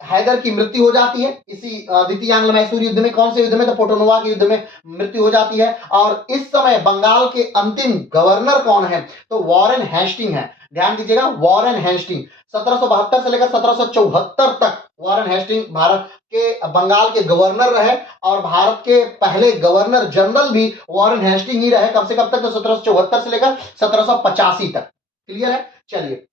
हैदर की मृत्यु हो जाती है इसी द्वितीय आंग्ल मैसूर युद्ध में। कौन से युद्ध में? तो पोटोनोवा के युद्ध में मृत्यु हो जाती है। और इस समय बंगाल के अंतिम गवर्नर कौन है? तो वॉरेन हेस्टिंग है। ध्यान दीजिएगा, वॉरेन हेस्टिंग 1772 से लेकर 1774 तक वॉरेन हेस्टिंग भारत के बंगाल के गवर्नर रहे और भारत के पहले गवर्नर जनरल भी वॉरेन हेस्टिंग ही रहे। कब से कब तक? तो 1774 से लेकर 1785 तक। क्लियर है? चलिए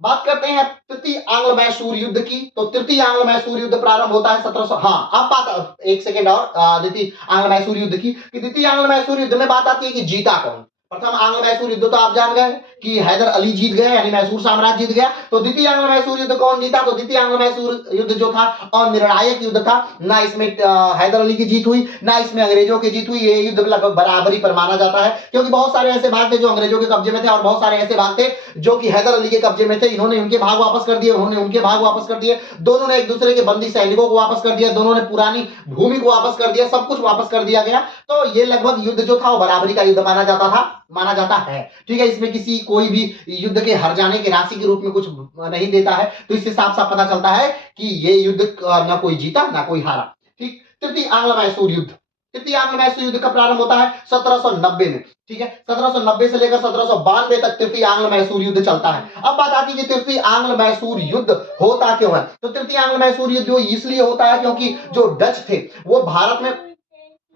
बात करते हैं तृतीय आंग्ल मैसूर युद्ध की। तो तृतीय आंग्ल मैसूर युद्ध प्रारंभ होता है 1700। हाँ, अब बात एक सेकेंड और द्वितीय आंग्ल मैसूर युद्ध की। द्वितीय आंग्ल मैसूर युद्ध में बात आती है कि जीता कौन। प्रथम आंग्ल मैसूर युद्ध तो आप जान गए कि हैदर अली जीत गए, यानी मैसूर साम्राज्य जीत गया। तो द्वितीय आंग्ल मैसूर युद्ध कौन जीता? तो द्वितीय आंग्ल मैसूर युद्ध जो था अनिर्णायक युद्ध था। ना इसमें हैदर अली की जीत हुई, ना इसमें अंग्रेजों की जीत हुई। ये युद्ध लगभग बराबरी पर माना जाता है क्योंकि बहुत सारे ऐसे भाग थे जो अंग्रेजों के कब्जे में थे और बहुत सारे ऐसे भाग थे जो कि हैदर अली के कब्जे में थे। इन्होंने उनके भाग वापस कर दिए, उन्होंने उनके भाग वापस कर दिए। दोनों ने एक दूसरे के बंदी सैनिकों को वापस कर दिया, दोनों ने पुरानी भूमि को वापस कर दिया, सब कुछ वापस कर दिया गया। तो ये लगभग युद्ध जो था वो बराबरी का युद्ध माना जाता था, माना जाता है। ठीक है, इसमें किसी कोई भी युद्ध के हार जाने के राशि के रूप में कुछ नहीं देता है। तो इससे साफ साफ पता चलता है कि ये युद्ध ना कोई जीता ना कोई हारा। ठीक, तृतीय आंग्ल मैसूर युद्ध। तृतीय आंग्ल मैसूर युद्ध का प्रारंभ होता है 1790 में। ठीक है, 1790 से लेकर 1792 तक तृतीय आंग्ल मैसूर युद्ध चलता है। अब बात आती है कि तृतीय आंग्ल मैसूर युद्ध होता क्यों है? तो तृतीय आंग्ल मैसूर युद्ध इसलिए होता है क्योंकि जो डच थे वो भारत में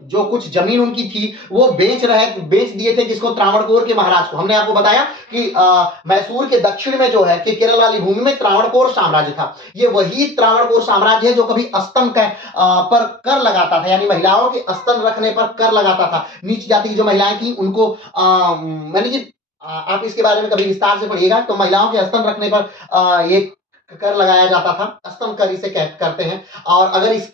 जो कुछ जमीन उनकी थी वो बेच दिए थे। किसको? त्रावणकोर के महाराज को। हमने आपको बताया कि मैसूर के दक्षिण में जो है कि केरल वाली भूमि में त्रावणकोर साम्राज्य था। ये वही त्रावणकोर साम्राज्य है जो कभी स्तन पर कर लगाता था, यानी महिलाओं के स्तन रखने पर कर लगाता था। नीच जाति की जो महिलाएं थी उनको यानी कि आप इसके बारे में कभी विस्तार से पढ़िएगा। तो महिलाओं के स्तन रखने पर ये कर लगाया जाता था, स्तन कर इसे करते हैं। और अगर इस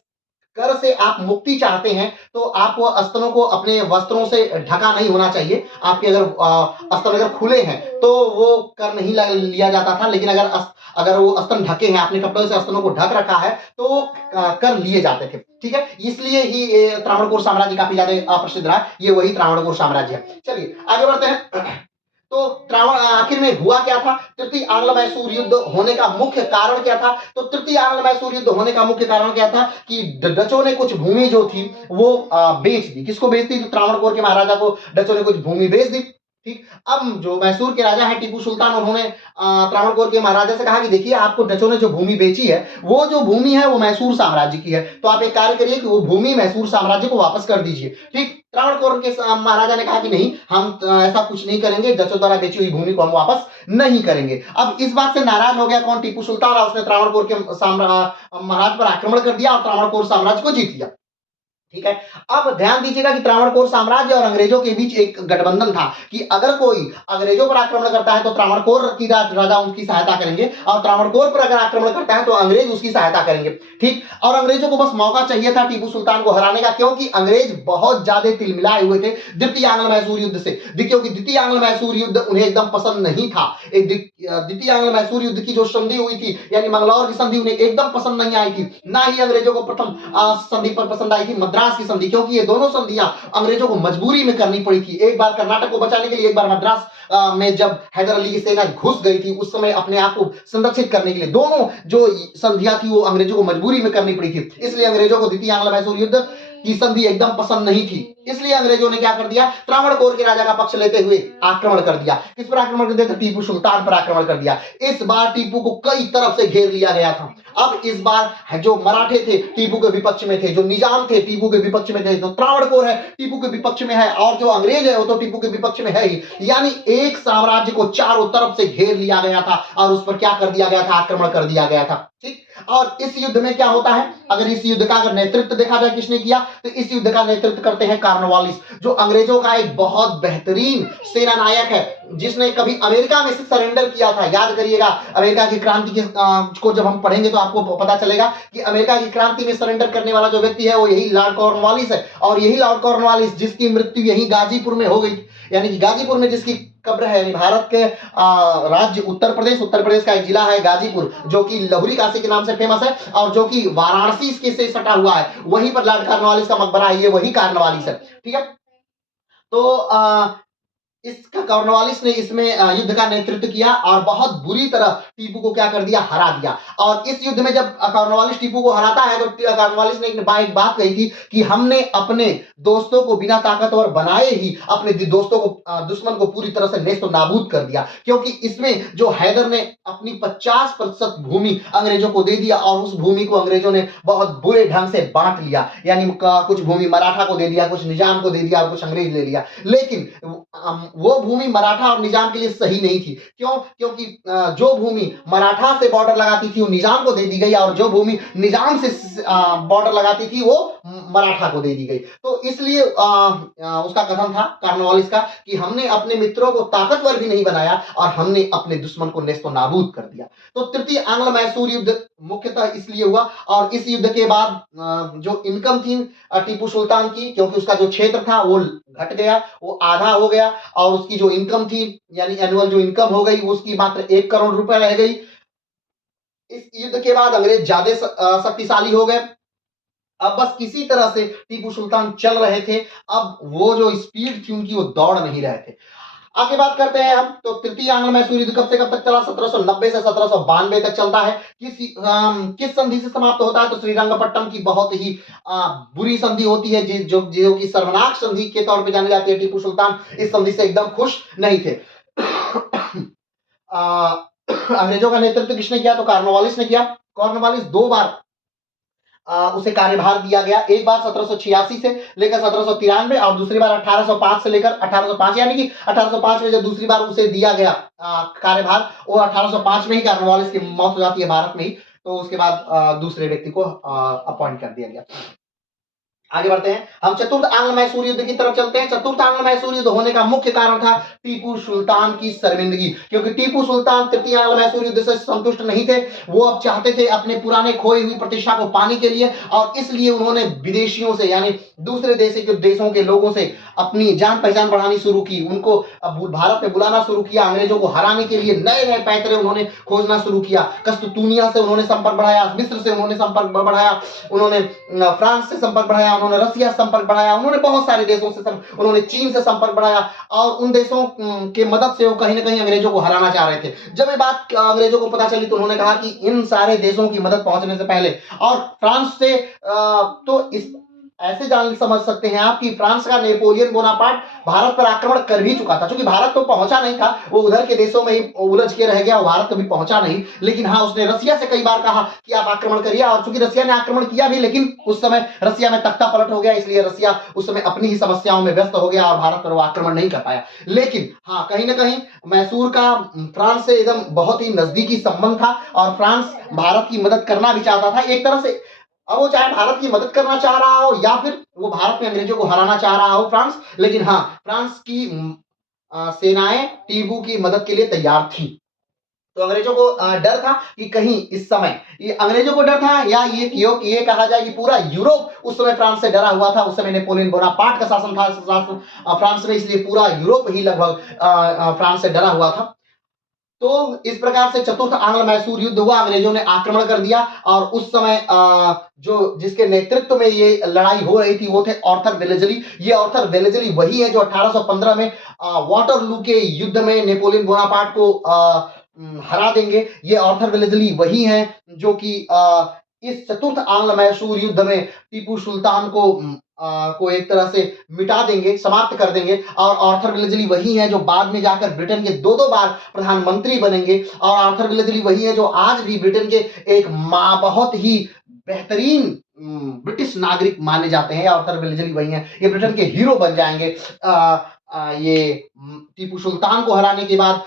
कर से आप मुक्ति चाहते हैं तो आपको स्तनों को अपने वस्त्रों से ढका नहीं होना चाहिए। आपके अगर स्तन अगर खुले हैं तो वो कर नहीं लिया जाता था, लेकिन अगर वो स्तन ढके हैं, आपने कपड़ों से स्तनों को ढक रखा है तो कर लिए जाते थे। ठीक है, इसलिए ही त्रावणकोर साम्राज्य काफी ज्यादा प्रसिद्ध रहा। ये वही त्रावणकोर साम्राज्य है। चलिए आगे बढ़ते हैं। तो आखिर में हुआ क्या था? तृतीय आंग्ल मैसूर युद्ध होने का मुख्य कारण क्या था? तो तृतीय आंग्ल मैसूर युद्ध होने का मुख्य कारण क्या था कि डचों ने कुछ भूमि जो थी वो बेच दी। किसको बेच दी? तो त्रावणकोर के महाराजा को डचों ने कुछ भूमि बेच दी। ठीक, अब जो मैसूर के राजा है टीपू सुल्तान, उन्होंने त्रावणकोर के महाराजा से कहा कि देखिए आपको डचों ने जो भूमि बेची है वो जो भूमि है वो मैसूर साम्राज्य की है, तो आप एक कार्य करिए कि वो भूमि मैसूर साम्राज्य को वापस कर दीजिए। ठीक, त्रावणकोर के महाराजा ने कहा कि नहीं, हम ऐसा कुछ नहीं करेंगे, डचों द्वारा बेची हुई भूमि को हम वापस नहीं करेंगे। अब इस बात से नाराज हो गया कौन? टीपू सुल्तान। उसने त्रावणकोर के महाराज पर आक्रमण कर दिया और त्रावणकोर साम्राज्य को जीत लिया। ठीक है, अब ध्यान दीजिएगा कि त्रावणकोर साम्राज्य और अंग्रेजों के बीच एक गठबंधन था कि अगर कोई अंग्रेजों पर आक्रमण करता है तो त्रावणकोर की राजा उनकी सहायता करेंगे और त्रावणकोर पर अगर आक्रमण करता है तो अंग्रेज उसकी सहायता करेंगे। ठीक, और अंग्रेजों को बस मौका चाहिए था टीपू सुल्तान को हराने का, क्योंकि अंग्रेज बहुत ज्यादा तिलमिलाए हुए थे द्वितीय आंग्ल मैसूर युद्ध से। क्योंकि द्वितीय आंग्ल मैसूर युद्ध उन्हें एकदम पसंद नहीं था। द्वितीय आंग्ल मैसूर युद्ध की जो संधि हुई थी यानी मंगलौर की संधि उन्हें एकदम पसंद नहीं आई थी। ना ही अंग्रेजों को प्रथम संधि पर पसंद आई थी मद्रास की संधि, क्योंकि ये दोनों संधियां अंग्रेजों को मजबूरी में करनी पड़ी थी। एक बार कर्नाटक को बचाने के लिए, एक बार मद्रास में जब हैदर अली की सेना घुस गई थी उस समय अपने आप को संरक्षित करने के लिए दोनों जो संधियां थी वो अंग्रेजों को मजबूरी में करनी पड़ी थी। इसलिए अंग्रेजों को द्वितीय आंग्ल मैसूर युद्ध की संधि एकदम पसंद नहीं थी। इसलिए अंग्रेजों ने क्या कर दिया? त्रावणकोर के राजा का पक्ष लेते हुए आक्रमण कर दिया। किस पर आक्रमण कर दिया? तो टीपू सुल्तान पर आक्रमण कर दिया। इस बार टीपू को कई तरफ से घेर लिया गया था। अब इस बार जो मराठे थे टीपू के विपक्ष में थे, जो निजाम थे टीपू के विपक्ष में थे, तो त्रावणकोर है टीपू के विपक्ष में है और जो अंग्रेज है वो तो टीपू के विपक्ष में है ही। यानी एक साम्राज्य को चारों तरफ से घेर लिया गया था और उस पर क्या कर दिया गया था? आक्रमण कर दिया गया था। ठीक, और इस युद्ध में क्या होता है, अगर इस युद्ध का अगर नेतृत्व देखा जाए किसने किया, तो इस युद्ध का नेतृत्व करते हैं कॉर्नवालिस, जो अंग्रेजों का एक बहुत बेहतरीन सेना नायक है, जिसने कभी अमेरिका में से सरेंडर किया था। याद करिएगा, अमेरिका की क्रांति को जब हम पढ़ेंगे तो आपको पता चलेगा कि अमेरिका की क्रांति में सरेंडर करने वाला जो व्यक्ति है वो यही लॉर्ड कॉर्नवालिस है। और यही लॉर्ड कॉर्नवालिस जिसकी मृत्यु यही गाजीपुर में हो गई, यानी कि गाजीपुर में जिसकी कब्र है, यानी भारत के राज्य उत्तर प्रदेश का एक जिला है गाजीपुर, जो कि लहुरी काशी के नाम से फेमस है और जो कि वाराणसी से सटा हुआ है, वहीं पर लॉर्ड कॉर्नवालिस का मकबरा है, ये वही कॉर्नवालिस है। ठीक है, तो इसका कॉर्नवालिस ने इसमें युद्ध का नेतृत्व किया और बहुत बुरी तरह टीपू को क्या कर दिया, हरा दिया। और इस युद्ध में जब कॉर्नवालिस टीपू को हराता है तो कॉर्नवालिस ने एक बात कही थी कि हमने अपने दोस्तों को बिना ताकतवर बनाए ही अपने दोस्तों को दुश्मन को पूरी तरह से नेस्त नाबूद कर दिया, क्योंकि इसमें जो हैदर ने अपनी 50% भूमि अंग्रेजों को दे दिया और उस भूमि को अंग्रेजों ने बहुत बुरे ढंग से बांट लिया, यानी कुछ भूमि मराठा को दे दिया, कुछ निजाम को दे दिया और कुछ अंग्रेज ले लिया। लेकिन वो भूमि मराठा और निजाम के लिए सही नहीं थी। क्यों? क्योंकि जो भूमि मराठा से बॉर्डर लगाती थी वो निजाम को दे दी गई और जो भूमि निजाम से बॉर्डर लगाती थी वो मराठा को दे दी गई। तो इसलिए उसका कथन था कॉर्नवालिस का कि हमने अपने मित्रों को ताकतवर भी नहीं बनाया और हमने अपने दुश्मन को नेस्तो नाबूद कर दिया। तो तृतीय आंग्ल मैसूर युद्ध मुख्यतः इसलिए हुआ। और इस युद्ध के बाद जो इनकम थी टीपू सुल्तान की, क्योंकि उसका जो क्षेत्र था वो घट गया, वो आधा हो गया, और उसकी जो इनकम थी यानी एनुअल जो इनकम हो गई उसकी मात्र 1 करोड़ रुपए रह गई। इस युद्ध के बाद अंग्रेज ज्यादा शक्तिशाली हो गए। अब बस किसी तरह से टीपू सुल्तान चल रहे थे, अब वो जो स्पीड थी उनकी वो दौड़ नहीं रहे थे। आगे बात करते हैं हम, तो तृतीय आंग्ल मैसूर युद्ध कब से कब तक चला? 1790 से 1792 तक चलता है। किस संधि से समाप्त होता है? तो श्रीरंगपट्टनम की बहुत ही बुरी संधि होती है, जो कि सर्वनाक संधि के तौर पे जानी जाती है। टीपू सुल्तान इस संधि से एकदम खुश नहीं थे। अंग्रेजों का नेतृत्व किसने किया? तो कॉर्नवालिस ने किया। कॉर्नवालिस 2 बार उसे कार्यभार दिया गया, एक बार 1786 से लेकर 1793 और दूसरी बार 1805 से लेकर 1805, यानी कि 1805 में जब दूसरी बार उसे दिया गया कार्यभार, वो 1805 में ही कॉर्नवालिस की मौत हो जाती है भारत में ही। तो उसके बाद दूसरे व्यक्ति को अपॉइंट कर दिया गया। आगे बढ़ते हैं, हम चतुर्थ आंग्ल मैसूर युद्ध की तरफ चलते हैं। चतुर्थ आंग्ल मैसूर युद्ध होने का मुख्य कारण था टीपू सुल्तान की शर्मिंदगी, क्योंकि टीपू सुल्तान तृतीय आंग्ल मैसूर युद्ध से संतुष्ट नहीं थे। वो अब चाहते थे अपने पुराने खोई हुई प्रतिष्ठा को पाने के लिए, और इसलिए उन्होंने विदेशियों से यानी दूसरे देशों के लोगों से अपनी जान पहचान बढ़ानी शुरू की, उनको भारत में बुलाना शुरू किया। अंग्रेजों को हराने के लिए नए नए पैतरे उन्होंने खोजना शुरू किया। कस्तूनिया से उन्होंने संपर्क बढ़ाया, मिस्र से उन्होंने संपर्क बढ़ाया, उन्होंने फ्रांस से संपर्क बढ़ाया, उन्होंने रसिया से संपर्क बढ़ाया, उन्होंने बहुत सारे देशों से उन्होंने चीन से संपर्क बढ़ाया, और उन देशों के मदद से वो कहीं ना कहीं अंग्रेजों को हराना चाह रहे थे। जब ये बात अंग्रेजों को पता चली तो उन्होंने कहा कि इन सारे देशों की मदद पहुंचने से पहले, और फ्रांस से तो इस ऐसे जान समझ सकते हैं आप कि फ्रांस का नेपोलियन बोनापार्ट भारत पर आक्रमण कर भी चुका था। क्योंकि भारत तो पहुंचा नहीं था, वो उधर के देशों में ही उलझ के रह गया, भारत कभी पहुंचा नहीं। लेकिन हाँ, उसने रसिया से कई बार कहा कि आप आक्रमण करिए, और चूंकि रसिया ने आक्रमण किया भी, लेकिन उस समय रसिया में तख्ता पलट हो गया, इसलिए रसिया उस समय अपनी ही समस्याओं में व्यस्त हो गया और भारत पर वो आक्रमण नहीं कर पाया। लेकिन हाँ, कहीं ना कहीं मैसूर का फ्रांस से एकदम बहुत ही नजदीकी संबंध था, और फ्रांस भारत की मदद करना भी चाहता था एक तरह से। अब वो चाहे भारत की मदद करना चाह रहा हो या फिर वो भारत में अंग्रेजों को हराना चाह रहा हो फ्रांस, लेकिन हाँ, फ्रांस की सेनाएं टीपू की मदद के लिए तैयार थी। तो अंग्रेजों को डर था कि कहीं इस समय ये अंग्रेजों को डर था, या ये कहा जाए कि पूरा यूरोप उस समय फ्रांस से डरा हुआ था। उस समय नेपोलियन बोनापार्ट का शासन था फ्रांस में, इसलिए पूरा यूरोप ही लगभग फ्रांस से डरा हुआ था। तो इस प्रकार से चतुर्थ आंग्ल मैसूर युद्ध हुआ, अंग्रेजों ने आक्रमण कर दिया, और उस समय जो जिसके नेतृत्व में ये लड़ाई हो रही थी वो थे आर्थर वेलेजली। ये आर्थर वेलेजली वही है जो 1815 में वाटरलू के युद्ध में नेपोलियन बोनापार्ट को हरा देंगे। ये आर्थर वेलेजली वही हैं जो कि इस चतुर्थ आंग्ल मैसूर युद्ध में टीपू सुल्तान को एक तरह से मिटा देंगे, समाप्त कर देंगे। और आर्थर वेलेजली वही है जो बाद में जाकर ब्रिटेन के 2-2 बार प्रधानमंत्री बनेंगे, और आर्थर वेलेजली वही है जो आज भी ब्रिटेन के एक बहुत ही बेहतरीन ब्रिटिश नागरिक माने जाते हैं। आर्थर वेलेजली वही है, ये ब्रिटेन के हीरो बन जाएंगे। ये टीपू सुल्तान को हराने के बाद,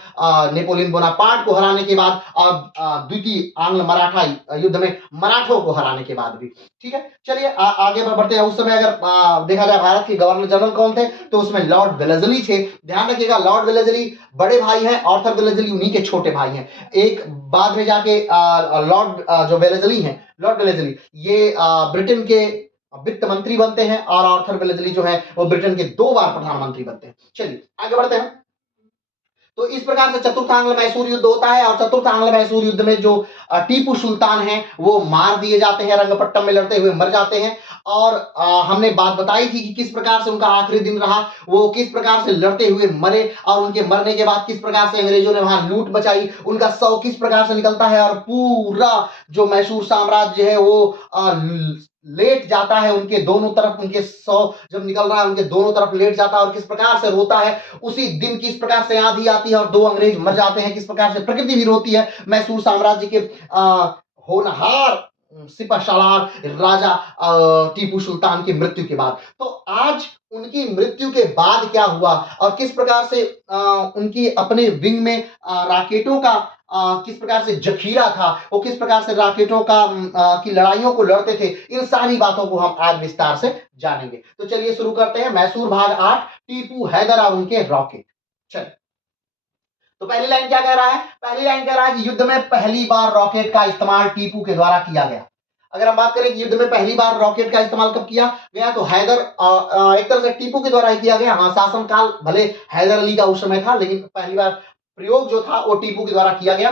नेपोलियन बोनापार्ट को हराने के बाद, और द्वितीय आंग्ल मराठा युद्ध में मराठों को हराने के बाद भी। ठीक है, चलिए आगे बढ़ते हैं। उस समय अगर देखा जाए भारत के गवर्नर जनरल कौन थे, तो उसमें लॉर्ड वेलेस्ली थे। ध्यान रखिएगा, लॉर्ड वेलेस्ली बड़े भाई हैं, आर्थर वेलेस्ली उन्हीं के छोटे भाई हैं। एक बाद में जाके लॉर्ड जो वेलेस्ली हैं, लॉर्ड वेलेस्ली ये ब्रिटेन के वित्त मंत्री बनते हैं, और आर्थर वेलेस्ली जो है वो ब्रिटेन के 2 बार प्रधानमंत्री बनते हैं। चलिए आगे बढ़ते हैं। तो इस प्रकार से चतुर्थ आंग्ल मैसूर युद्ध होता है, और चतुर्थ आंग्ल मैसूर युद्ध में जो टीपू सुल्तान हैं वो मार दिए जाते हैं, रंगपट्टम में लड़ते हुए मर जाते हैं। और हमने बात बताई थी कि किस प्रकार से उनका आखिरी दिन रहा, वो किस प्रकार से लड़ते हुए मरे, और उनके मरने के बाद किस प्रकार से अंग्रेजों ने वहां लूट मचाई, उनका शव किस प्रकार से निकलता है, और पूरा जो मैसूर साम्राज्य है वो लेट जाता है उनके दोनों तरफ, उनके शव जब निकल रहा है उनके दोनों तरफ लेट जाता है, और किस प्रकार से रोता है। उसी दिन किस प्रकार से आंधी आती है और 2 अंग्रेज मर जाते हैं, किस प्रकार से प्रकृति भी रोती है मैसूर साम्राज्य के होनहार सिपहसालार राजा टीपू सुल्तान की मृत्यु के बाद। तो आज उनकी मृत्यु के बाद क्या हुआ, और किस प्रकार से उनकी अपने विंग में राकेटों का किस प्रकार से जखीरा था, वो किस प्रकार से राकेटों का की लड़ाइयों को लड़ते थे, इन सारी बातों को हम आज विस्तार से जानेंगे। तो चलिए शुरू करते हैं। मैसूर भाग 8, टीपू, हैदर और उनके रॉकेट। चलिए, तो पहली लाइन क्या कह रहा है? पहली लाइन कह रहा है कि युद्ध में पहली बार रॉकेट का इस्तेमाल टीपू के द्वारा किया गया। अगर हम बात करें कि युद्ध में पहली बार रॉकेट का इस्तेमाल कब किया गया, तो हैदर एक तरह से टीपू के द्वारा ही किया गया। हाँ, शासनकाल भले हैदर अली का उस समय था, लेकिन पहली बार प्रयोग जो था वो टीपू के द्वारा किया गया।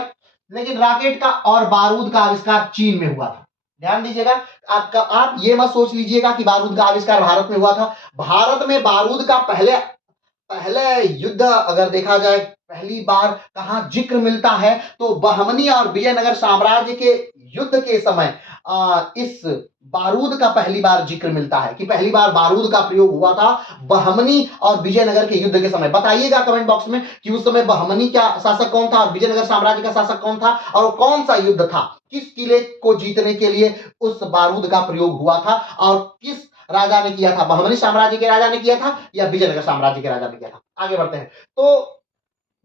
लेकिन रॉकेट का और बारूद का आविष्कार चीन में हुआ था। ध्यान दीजिएगा, आप ये मत सोच लीजिएगा कि बारूद का आविष्कार भारत में हुआ था। भारत में बारूद का पहले युद्ध अगर देखा जाए, पहली बार कहां जिक्र मिलता है, तो बहमनी और विजयनगर साम्राज्य के युद्ध के समय इस बारूद का पहली बार जिक्र मिलता है कि पहली बार बारूद का प्रयोग हुआ था बहमनी और विजयनगर के युद्ध के समय। बताइएगा कमेंट बॉक्स में कि उस समय बहमनी का शासक कौन था और विजयनगर साम्राज्य का शासक कौन था, और कौन सा युद्ध था, किस किले को जीतने के लिए उस बारूद का प्रयोग हुआ था, और किस राजा ने किया था, बहमनी साम्राज्य के राजा ने किया था या विजयनगर साम्राज्य के राजा ने किया था। आगे बढ़ते हैं। तो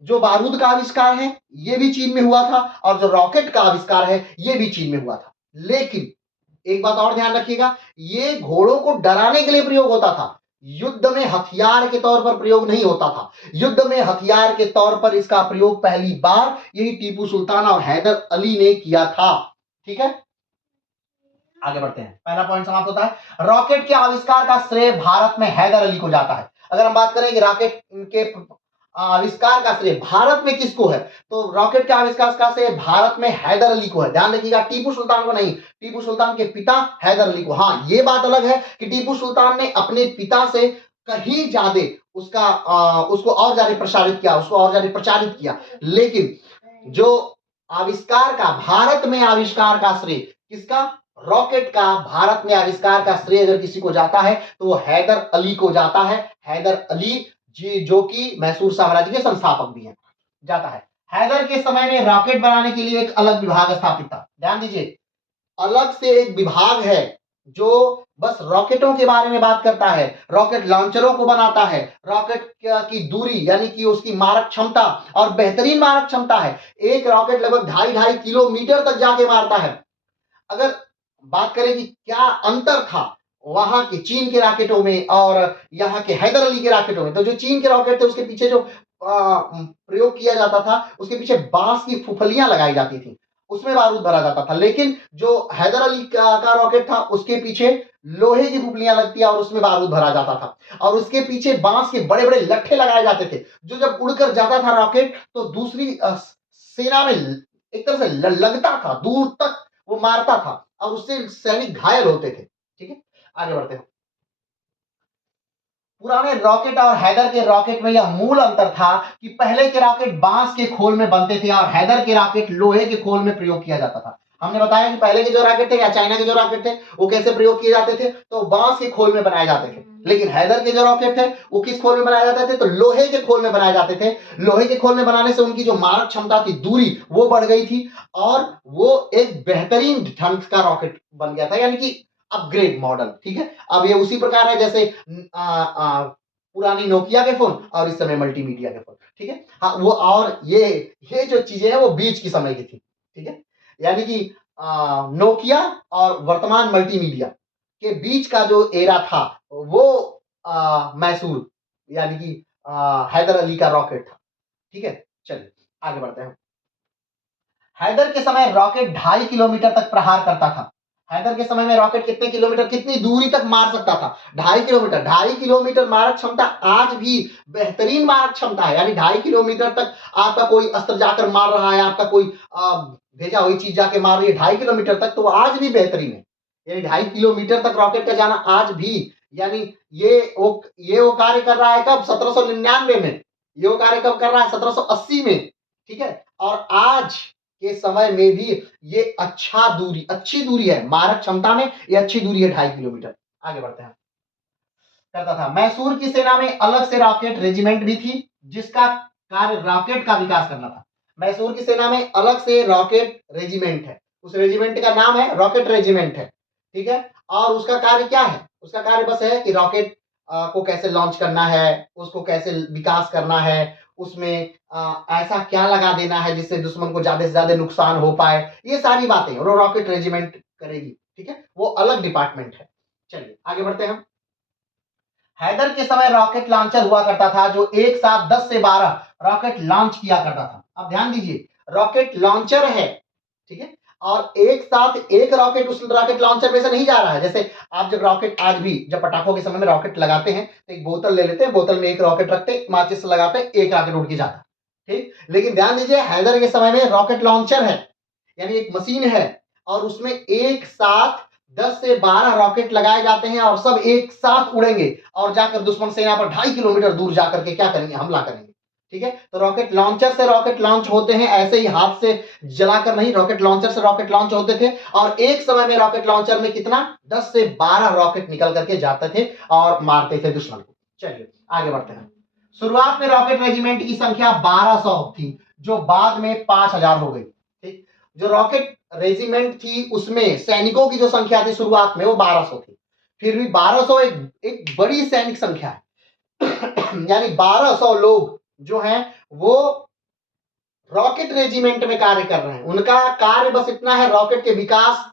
जो बारूद का आविष्कार है ये भी चीन में हुआ था, और जो रॉकेट का आविष्कार है ये भी चीन में हुआ था। लेकिन एक बात और ध्यान रखिएगा, ये घोड़ों को डराने के लिए प्रयोग होता था, युद्ध में हथियार के तौर पर प्रयोग नहीं होता था। युद्ध में हथियार के तौर पर इसका प्रयोग पहली बार यही टीपू सुल्तान और हैदर अली ने किया था। ठीक है, आगे बढ़ते हैं। पहला पॉइंट समाप्त होता है। रॉकेट के आविष्कार का श्रेय भारत में हैदर अली को जाता है। अगर हम बात करें कि रॉकेट के आविष्कार का श्रेय भारत में किसको है, तो रॉकेट के आविष्कार का श्रेय भारत में हैदर अली को है। ध्यान रखिएगा, टीपू सुल्तान को नहीं, टीपू सुल्तान के पिता हैदर अली को। हाँ, ये बात अलग है कि टीपू सुल्तान ने अपने पिता से कहीं ज्यादा उसको और ज्यादा प्रसारित किया, उसको और ज्यादा प्रचारित किया। लेकिन जो आविष्कार का, भारत में आविष्कार का श्रेय किसका, रॉकेट का भारत में आविष्कार का श्रेय अगर किसी को जाता है तो वो हैदर अली को जाता है। हैदर अली जी जो कि मैसूर साम्राज्य के संस्थापक भी हैं, जाता है। हैदर के समय में रॉकेट बनाने के लिए एक अलग विभाग स्थापित था। ध्यान दीजिए, अलग से एक विभाग है जो बस रॉकेटों के बारे में बात करता है, रॉकेट लॉन्चरों को बनाता है, रॉकेट की दूरी यानी कि उसकी मारक क्षमता, और बेहतरीन मारक क्षमता है। एक रॉकेट लगभग 2.5 किलोमीटर तक जाके मारता है। अगर बात करें कि क्या अंतर था वहां के चीन के रॉकेटों में और यहाँ के हैदर अली के रॉकेटों में, तो जो चीन के रॉकेट थे उसके पीछे जो प्रयोग किया जाता था, उसके पीछे बांस की फुफलियां लगाई जाती थी, उसमें बारूद भरा जाता था। लेकिन जो हैदर अली का रॉकेट था उसके पीछे लोहे की फुफलियां लगती और उसमें बारूद भरा जाता था, और उसके पीछे बांस के बड़े बड़े लट्ठे लगाए जाते थे, जो जब उड़कर जाता था रॉकेट तो दूसरी सेना में एक तरह से लगता था, दूर तक वो मारता था, और उससे सैनिक घायल होते थे। ठीक है, आगे बढ़ते हैं। पुराने रॉकेट और हैदर के रॉकेट में यह मूल अंतर था कि पहले के रॉकेट बांस के खोल में बनते थे और हैदर के रॉकेट लोहे के खोल में प्रयोग किया जाता था। हमने बताया कि पहले के जो रॉकेट थे या चाइना के जो रॉकेट थे वो कैसे प्रयोग किए जाते थे, तो बांस के खोल में बनाए जाते थे। लेकिन हैदर के जो रॉकेट थे वो किस खोल में बनाए जाते थे, तो लोहे के खोल में बनाए जाते थे। लोहे के खोल में बनाने से उनकी जो मारक क्षमता थी, दूरी, वो बढ़ गई थी, और वो एक बेहतरीन ढंग का रॉकेट बन गया था, यानी कि अपग्रेड मॉडल। ठीक है, अब ये उसी प्रकार है जैसे पुरानी नोकिया के फोन और इस समय मल्टीमीडिया के फोन, ठीक है। हाँ, वो और ये जो चीजें हैं वो बीच की समय की थी, ठीक है। यानी कि नोकिया और वर्तमान मल्टीमीडिया के बीच का जो एरा था वो मैसूर यानी कि हैदर अली का रॉकेट था, ठीक है। चलिए आगे बढ़ते हैं। हैदर के समय रॉकेट 2.5 किलोमीटर तक प्रहार करता था। हैदर के समय में रॉकेट कितने किलोमीटर, कितनी दूरी तक मार सकता था? 2.5 किलोमीटर। 2.5 किलोमीटर मारक क्षमता आज भी बेहतरीन मारक क्षमता है। यानी 2.5 किलोमीटर तक आपका कोई अस्त्र जाकर मार रहा है, आपका कोई भेजा हुई चीज जाके मार रही है 2.5 किलोमीटर तक, तो आज भी बेहतरीन है। यानी 2.5 किलोमीटर तक रॉकेट का जाना आज भी, यानी ये वो कार्य कर रहा है कब? 1799 में। ये वो कार्य कब कर रहा है? 1780 में, ठीक है। और आज के समय में भी ये अच्छी दूरी है मारक क्षमता में, ये अच्छी दूरी है 2.5 किलोमीटर। आगे बढ़ते हैं। करता था। मैसूर की सेना में अलग से रॉकेट रेजिमेंट भी थी जिसका कार्य रॉकेट का विकास करना था। मैसूर की सेना में अलग से रॉकेट रेजिमेंट है, उस रेजिमेंट का नाम है रॉकेट रेजिमेंट है, ठीक है। और उसका कार्य क्या है? उसका कार्य बस है कि रॉकेट को कैसे लॉन्च करना है, उसको कैसे विकास करना है, उसमें ऐसा क्या लगा देना है जिससे दुश्मन को ज्यादा से ज्यादा नुकसान हो पाए, ये सारी बातें और रॉकेट रेजिमेंट करेगी, ठीक है। वो अलग डिपार्टमेंट है। चलिए आगे बढ़ते हैं। हैदर के समय रॉकेट लॉन्चर हुआ करता था जो एक साथ 10 से 12 रॉकेट लॉन्च किया करता था। अब ध्यान दीजिए, रॉकेट लॉन्चर है, ठीक है। और एक साथ एक रॉकेट उस रॉकेट लॉन्चर में से नहीं जा रहा है। जैसे आप जब रॉकेट, आज भी जब पटाखों के समय में रॉकेट लगाते हैं तो एक बोतल ले लेते हैं, बोतल में एक रॉकेट रखते हैं, माचिस लगाते हैं, एक रॉकेट उड़ के जाता है, ठीक। लेकिन ध्यान दीजिए, हैदर के समय में रॉकेट लॉन्चर है, यानी एक मशीन है और उसमें एक साथ 10 से 12 रॉकेट लगाए जाते हैं और सब एक साथ उड़ेंगे और जाकर दुश्मन सेना पर 2.5 किलोमीटर दूर जाकर के क्या करेंगे? हमला करेंगे, ठीक है। तो रॉकेट लॉन्चर से रॉकेट लॉन्च होते हैं, ऐसे ही हाथ से जलाकर नहीं, रॉकेट लॉन्चर से रॉकेट लॉन्च होते थे। और एक समय में रॉकेट लॉन्चर में कितना? 10 से 12 रॉकेट निकल करके जाते थे और मारते थे दुश्मन को। चलिए आगे बढ़ते हैं। शुरुआत में रॉकेट रेजिमेंट की संख्या 1200 थी जो बाद में 5000 हो गई, ठीक। जो रॉकेट रेजिमेंट थी उसमें सैनिकों की जो संख्या थी शुरुआत में वो 1200 थी। फिर भी 1200 एक बड़ी सैनिक संख्या है। यानी 1200 लोग जो हैं वो रॉकेट रेजिमेंट में कार्य कर रहे हैं। उनका कार्य बस इतना है, रॉकेट के विकास,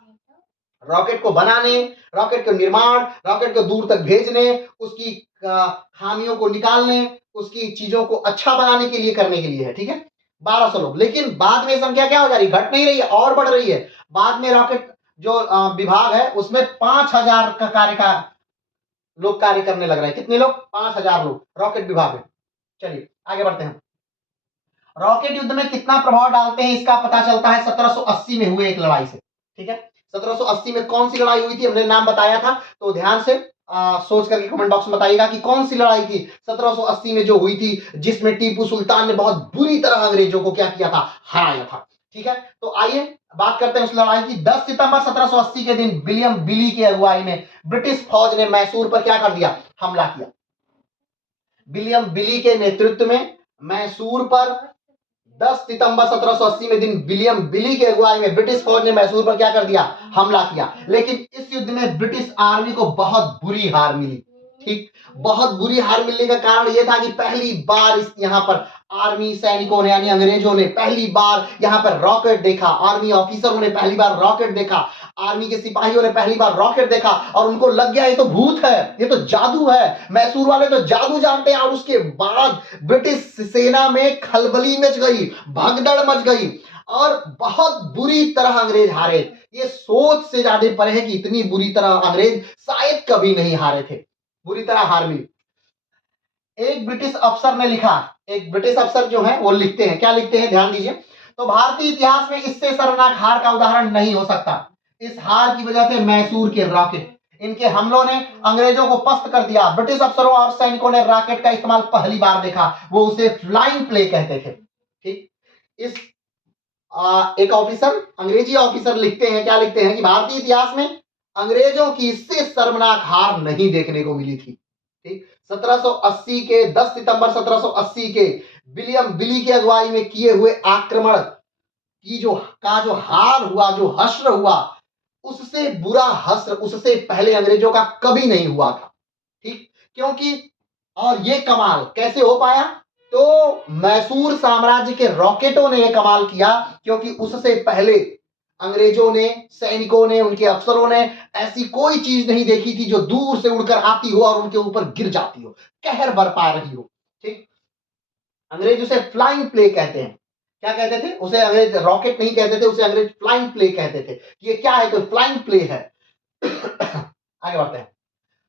रॉकेट को बनाने, रॉकेट का निर्माण, रॉकेट को दूर तक भेजने, उसकी खामियों को निकालने, उसकी चीजों को अच्छा बनाने के लिए, करने के लिए है, ठीक है। 1200 लोग। लेकिन बाद में संख्या क्या हो जा रही है? घट नहीं रही है और बढ़ रही है। बाद में रॉकेट जो विभाग है उसमें 5000 का लोग कार्य करने लग रहे हैं। कितने लोग? 5000 लोग रॉकेट विभाग में। चलिए आगे बढ़ते हैं। रॉकेट युद्ध में कितना प्रभाव डालते हैं इसका पता चलता है 1780 में हुए एक लड़ाई से, ठीक है। 1780 में कौन सी लड़ाई हुई थी? हमने नाम बताया था, तो ध्यान से सोच करके कमेंट बॉक्स में बताइएगा कि कौन सी लड़ाई थी 1780 में जो हुई थी, जिसमें टीपू सुल्तान ने बहुत बुरी तरह अंग्रेजों को क्या किया था? हराया था, ठीक है। तो आइए बात करते हैं उस लड़ाई की। 10 सितंबर 1780 के दिन विलियम बिली की अगुवाई में ब्रिटिश फौज ने मैसूर पर क्या कर दिया? हमला किया। विलियम बिली के नेतृत्व में मैसूर पर 10 सितंबर 1780 में दिन विलियम बिली के अगुवाई में ब्रिटिश फौज ने मैसूर पर क्या कर दिया? हमला किया। लेकिन इस युद्ध में ब्रिटिश आर्मी को बहुत बुरी हार मिली, ठीक। बहुत बुरी हार मिलने का कारण यह था कि पहली बार इस यहाँ पर आर्मी सैनिकों ने, यानी अंग्रेजों ने पहली बार यहाँ पर रॉकेट देखा, आर्मी ऑफिसरों ने पहली बार रॉकेट देखा, आर्मी के सिपाहियों ने पहली बार रॉकेट देखा और उनको लग गया ये तो भूत है, ये तो जादू है, मैसूर वाले तो जादू जानते हैं। और उसके बाद ब्रिटिश सेना में खलबली मच गई, भगदड़ मच गई और बहुत बुरी तरह अंग्रेज हारे। ये सोच से ज्यादा परे है कि इतनी बुरी तरह अंग्रेज शायद कभी नहीं हारे थे, बुरी तरह हार मिली। एक ब्रिटिश अफसर ने लिखा, एक ब्रिटिश अफसर जो है वो लिखते हैं, क्या लिखते हैं? ध्यान दीजिए। तो भारतीय इतिहास में इससे शर्मनाक हार का उदाहरण नहीं हो सकता। इस हार की वजह से मैसूर के रॉकेट, इनके हमलों ने अंग्रेजों को पस्त कर दिया। ब्रिटिश अफसरों और सैनिकों ने रॉकेट का इस्तेमाल पहली बार देखा, वो उसे फ्लाइंग प्ले कहते थे, ठीक। इस एक ऑफिसर, अंग्रेजी ऑफिसर लिखते हैं, क्या लिखते हैं? कि भारतीय इतिहास में अंग्रेजों की इससे शर्मनाक हार नहीं देखने को मिली थी, ठीक। 1780 के 10 सितंबर 1780 के विलियम बिली की अगुवाई में किए हुए आक्रमण की जो हार हुआ, जो हश्र हुआ, उससे बुरा हश्र उससे पहले अंग्रेजों का कभी नहीं हुआ था, ठीक। क्योंकि और ये कमाल कैसे हो पाया? तो मैसूर साम्राज्य के रॉकेटों ने यह कमाल किया, क्योंकि उससे पहले अंग्रेजों ने, सैनिकों ने, उनके अफसरों ने ऐसी कोई चीज नहीं देखी थी जो दूर से उड़कर आती हो और उनके ऊपर गिर जाती हो, कहर बरपा रही हो। ठीक, अंग्रेज उसे फ्लाइंग प्ले कहते हैं। क्या कहते थे उसे? अंग्रेज रॉकेट नहीं कहते थे, उसे अंग्रेज फ्लाइंग प्ले कहते थे। ये क्या है? तो फ्लाइंग प्ले है। आगे बढ़ते हैं।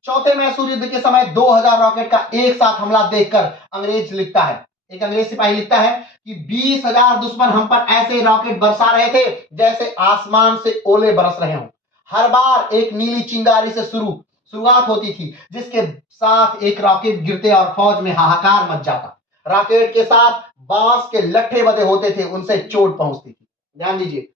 चौथे मैसूर युद्ध के समय 2000 रॉकेट का एक साथ हमला देखकर अंग्रेज लिखता है, एक अंग्रेज सिपाही लिखता है कि 20,000 दुश्मन हम पर ऐसे रॉकेट बरसा रहे थे जैसे आसमान से ओले बरस रहे हों। हर बार एक नीली चिंगारी से शुरुआत होती थी, जिसके साथ एक रॉकेट गिरते और फौज में हाहाकार मच जाता। रॉकेट के साथ बांस के लट्ठे बंधे होते थे, उनसे चोट पहुंचती थी। ध्यान दीजिए,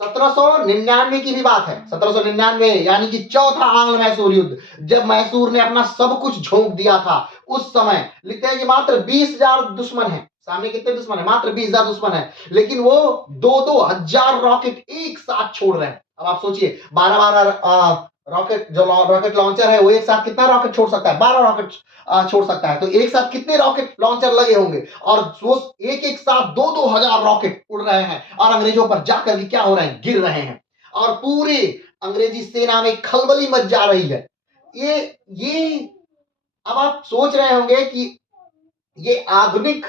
1799 की भी बात है। 1799 यानी कि चौथा आंग्ल मैसूर युद्ध, जब मैसूर ने अपना सब कुछ झोंक दिया था। उस समय लिखते हैं कि मात्र 20,000 दुश्मन है। सामने कितने दुश्मन है? मात्र 20,000 दुश्मन है, लेकिन वो 2-2 हजार रॉकेट एक साथ छोड़ रहे हैं। अब आप सोचिए, 12-12 रॉकेट, जो रॉकेट लॉन्चर है वो एक साथ कितना रॉकेट छोड़ सकता है? 12 रॉकेट छोड़ सकता है। तो एक साथ कितने रॉकेट लॉन्चर लगे होंगे? और वो एक एक साथ 2-2 हजार रॉकेट उड़ रहे हैं और अंग्रेजों पर जाकर के क्या हो रहे हैं? गिर रहे हैं। और पूरे अंग्रेजी सेना में खलबली मच जा रही है। ये अब आप सोच रहे होंगे कि ये आधुनिक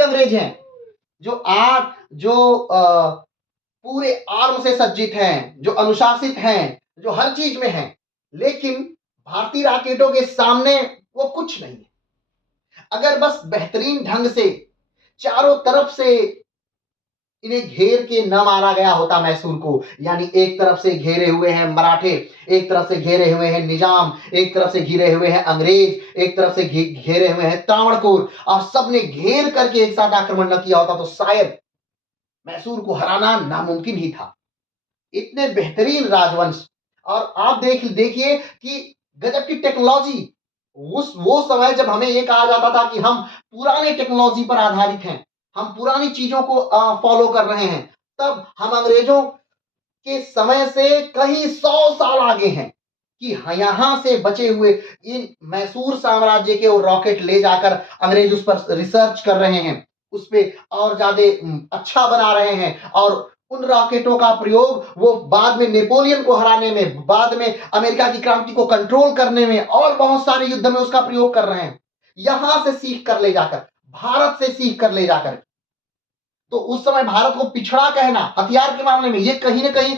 अंग्रेज हैं, जो पूरे आर्म से सज्जित हैं, जो अनुशासित हैं, जो हर चीज में हैं, लेकिन भारतीय रॉकेटों के सामने वो कुछ नहीं है। अगर बस बेहतरीन ढंग से चारों तरफ से इन्हें घेर के न मारा गया होता मैसूर को, यानी एक तरफ से घेरे हुए हैं मराठे, एक तरफ से घेरे हुए हैं निजाम, एक तरफ से घिरे हुए हैं अंग्रेज, एक तरफ से घेरे हुए हैं त्रावणकोर, और सबने घेर करके एक साथ आक्रमण न किया होता तो शायद मैसूर को हराना नामुमकिन ही था। इतने बेहतरीन राजवंश। और आप देखिए कि गजब की टेक्नोलॉजी। उस वो समय जब हमें ये कहा जाता था कि हम पुराने टेक्नोलॉजी पर आधारित हैं, हम पुरानी चीजों को फॉलो कर रहे हैं, तब हम अंग्रेजों के समय से कहीं 100 साल आगे हैं कि यहां से बचे हुए इन मैसूर साम्राज्य के वो रॉकेट ले जाकर अंग्रेज उस पर रिसर्च कर रहे हैं, उस पर और ज्यादा अच्छा बना रहे हैं। और उन रॉकेटों का प्रयोग वो बाद में नेपोलियन को हराने में, बाद में अमेरिका की क्रांति को कंट्रोल करने में और बहुत सारे युद्ध में उसका प्रयोग कर रहे हैं, यहां से सीख कर ले जाकर, भारत से सीख कर ले जाकर। तो उस समय भारत को पिछड़ा कहना हथियार के मामले में, ये कहीं ना कहीं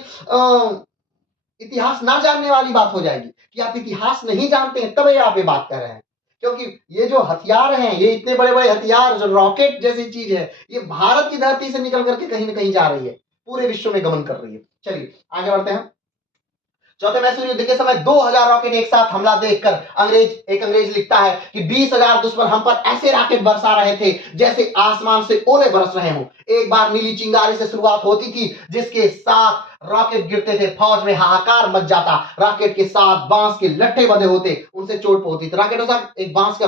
इतिहास ना जानने वाली बात हो जाएगी कि आप इतिहास नहीं जानते हैं तब ये आप ये बात कर रहे हैं। क्योंकि ये जो हथियार हैं, ये इतने बड़े बड़े हथियार, जो रॉकेट जैसी चीज है, ये भारत की धरती से निकल करके कहीं ना कहीं जा रही है, पूरे विश्व में गमन कर रही है। चलिए आगे बढ़ते हैं। चौथे मैसूर युद्ध के समय 2000 रॉकेट एक साथ हमला देखकर एक अंग्रेज लिखता है कि 20,000 दुश्मन हम पर ऐसे रॉकेट बरसा रहे थे जैसे आसमान से ओले बरस रहे हों। एक बार नीली चिंगारी से शुरुआत होती थी, जिसके साथ रॉकेट गिरते थे, फौज में हाहाकार मच जाता। रॉकेट के साथ बांस के लट्ठे बंधे होते, उनसे चोट पहुंचती थी। रॉकेटों से एक बांस का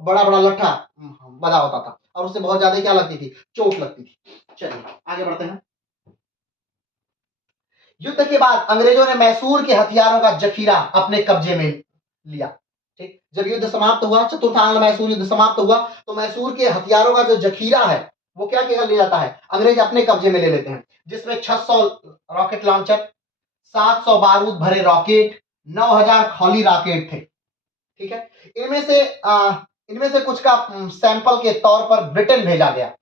बड़ा बड़ा लट्ठा बंधा होता था और उससे बहुत ज्यादा क्या लगती थी? चोट लगती थी। चलिए आगे बढ़ते हैं। युद्ध के बाद अंग्रेजों ने मैसूर के हथियारों का जखीरा अपने कब्जे में लिया। ठीक, जब युद्ध समाप्त हुआ, चतुर्थ आंग्ल मैसूर युद्ध समाप्त हुआ, तो मैसूर के हथियारों का जो जखीरा है वो क्या किया ले जाता है? अंग्रेज अपने कब्जे में ले लेते हैं, जिसमें 600 रॉकेट लॉन्चर, 700 बारूद भरे रॉकेट, 9,000 खौली रॉकेट थे। ठीक है, इनमें से कुछ का सैंपल के तौर पर ब्रिटेन भेजा गया।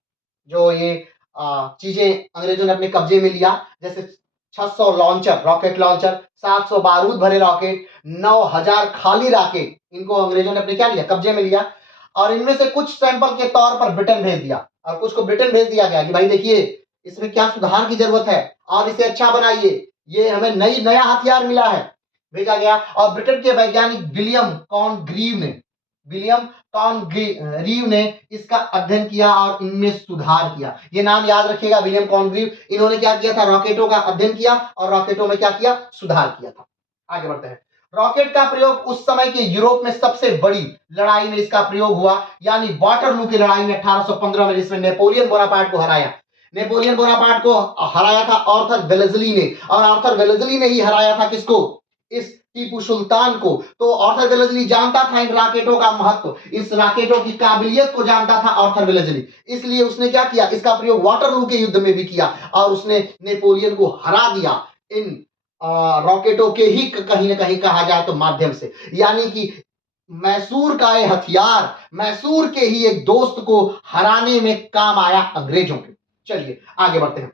जो ये चीजें अंग्रेजों ने अपने कब्जे में लिया, जैसे 600 लॉन्चर, रॉकेट लॉन्चर, 700 बारूद भरे रॉकेट, 9,000 खाली रॉकेट, इनको अंग्रेजों ने अपने क्या लिया? कब्जे में लिया। और इनमें से कुछ सैंपल के तौर पर ब्रिटेन भेज दिया, और कुछ को ब्रिटेन भेज दिया गया कि भाई देखिए इसमें क्या सुधार की जरूरत है और इसे अच्छा बनाइए, ये हमें नया हथियार मिला है, भेजा गया। और ब्रिटेन के वैज्ञानिक विलियम कॉनग्रीव ने इसका अध्ययन किया और इनमें सुधार किया। ये नाम याद रखिएगा, विलियम कॉनग्रीव। इन्होंने क्या किया था? रॉकेटों का अध्ययन किया और रॉकेटों में क्या किया? सुधार किया था। आगे बढ़ते हैं। रॉकेट का प्रयोग उस समय के यूरोप में सबसे बड़ी लड़ाई में इसका प्रयोग हुआ, यानी वाटरलू की लड़ाई में 1815 में, जिसमें नेपोलियन बोनापार्ट को हराया। नेपोलियन बोनापार्ट को हराया था आर्थर वेलेस्ली ने, और आर्थर वेलेस्ली ने ही हराया था किसको? इस टीपू सुल्तान को। तो आर्थर वेलेस्ली जानता था इन रॉकेटों का महत्व, इस रॉकेटों की काबिलियत को जानता था आर्थर वेलेस्ली, इसलिए उसने क्या किया, इसका प्रयोग वाटरलू के युद्ध में भी किया और उसने नेपोलियन को हरा दिया इन रॉकेटों के ही कहीं ना कहीं कहा जाए तो माध्यम से। यानी कि मैसूर का ये हथियार मैसूर के ही एक दोस्त को हराने में काम आया अंग्रेजों के। चलिए आगे बढ़ते हैं।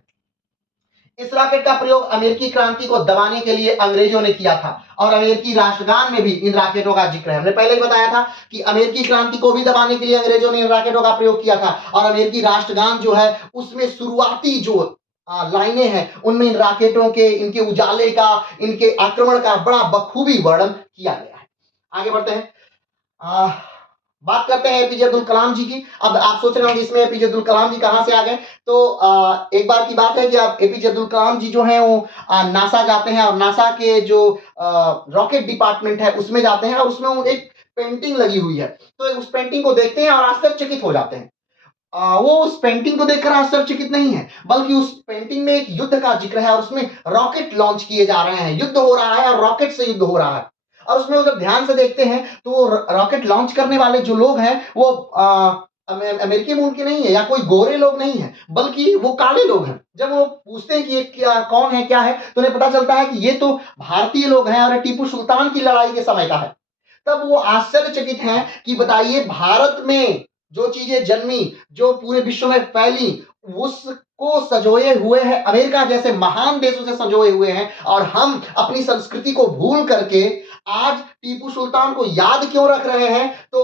इस रॉकेट का प्रयोग अमेरिकी क्रांति को दबाने के लिए अंग्रेजों ने किया था और अमेरिकी राष्ट्रगान में भी इन रॉकेटों का जिक्र है। हमने पहले ही बताया था कि अमेरिकी क्रांति को भी दबाने के लिए अंग्रेजों ने इन रॉकेटों का प्रयोग किया था और अमेरिकी राष्ट्रगान जो है उसमें शुरुआती जो लाइनें हैं उनमें इन रॉकेटों के, इनके उजाले का, इनके आक्रमण का बड़ा बखूबी वर्णन किया गया है। आगे बढ़ते हैं। बात करते हैं एपीजे अब्दुल कलाम जी की। अब आप सोच रहे होंगे इसमें एपीजे अब्दुल कलाम जी कहां से आ गए, तो एक बार की बात है कि आप एपीजे अब्दुल कलाम जी जो हैं वो नासा जाते हैं और नासा के जो रॉकेट डिपार्टमेंट है उसमें जाते हैं और उसमें वो एक पेंटिंग लगी हुई है, तो उस पेंटिंग को देखते हैं और आश्चर्यचकित हो जाते हैं। वो उस पेंटिंग को देखकर आश्चर्यचकित नहीं है, बल्कि उस पेंटिंग में एक युद्ध का जिक्र है और उसमें रॉकेट लॉन्च किए जा रहे हैं, युद्ध हो रहा है और रॉकेट से युद्ध हो रहा है। और उसमें वो जब ध्यान से देखते हैं तो रॉकेट लॉन्च करने वाले जो लोग हैं वो अमेरिकी मूल के नहीं है या कोई गोरे लोग नहीं है, बल्कि वो काले लोग हैं। जब वो पूछते हैं कि ये क्या, कौन है, क्या है, तो उन्हें पता चलता है कि ये तो भारतीय लोग हैं और टीपू सुल्तान की लड़ाई के समय का है। तब वो आश्चर्यचकित हैं कि बताइए भारत में जो चीजें जन्मी, जो पूरे विश्व में फैली, उसको सजोए हुए हैं अमेरिका जैसे महान देशों से सजोए हुए हैं और हम अपनी संस्कृति को भूल करके आज टीपू सुल्तान को याद क्यों रख रहे हैं, तो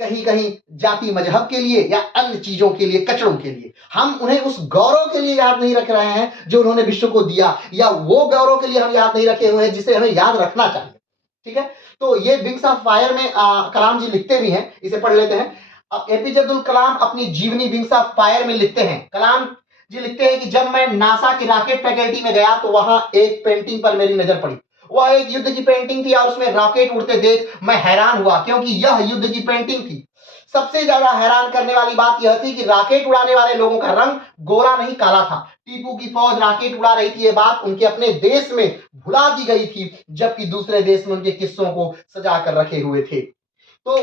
कहीं कहीं जाति मजहब के लिए या अन्य चीजों के लिए, कचड़ों के लिए। हम उन्हें उस गौरव के लिए याद नहीं रख रहे हैं जो उन्होंने विश्व को दिया, या वो गौरव के लिए हम याद नहीं रखे हुए हैं जिसे हमें याद रखना चाहिए। ठीक है, तो ये विंग्स ऑफ फायर में कलाम जी लिखते भी हैं, इसे पढ़ लेते हैं। अब एपीजे अब्दुल कलाम अपनी जीवनी विंग्स ऑफ फायर में लिखते हैं। कलाम जी लिखते हैं कि जब मैं नासा की रॉकेट फैकल्टी में गया तो वहां एक पेंटिंग पर मेरी नजर पड़ी। वह एक युद्ध की पेंटिंग थी और उसमें रॉकेट उड़ते देख मैं हैरान हुआ, क्योंकि यह युद्ध की पेंटिंग थी। सबसे ज्यादा हैरान करने वाली बात यह थी कि रॉकेट उड़ाने वाले लोगों का रंग गोरा नहीं काला था। टीपू की फौज रॉकेट उड़ा रही थी, ये बात उनके अपने देश में भुला दी गई थी, जबकि दूसरे देश में उनके किस्सों को सजा कर रखे हुए थे। तो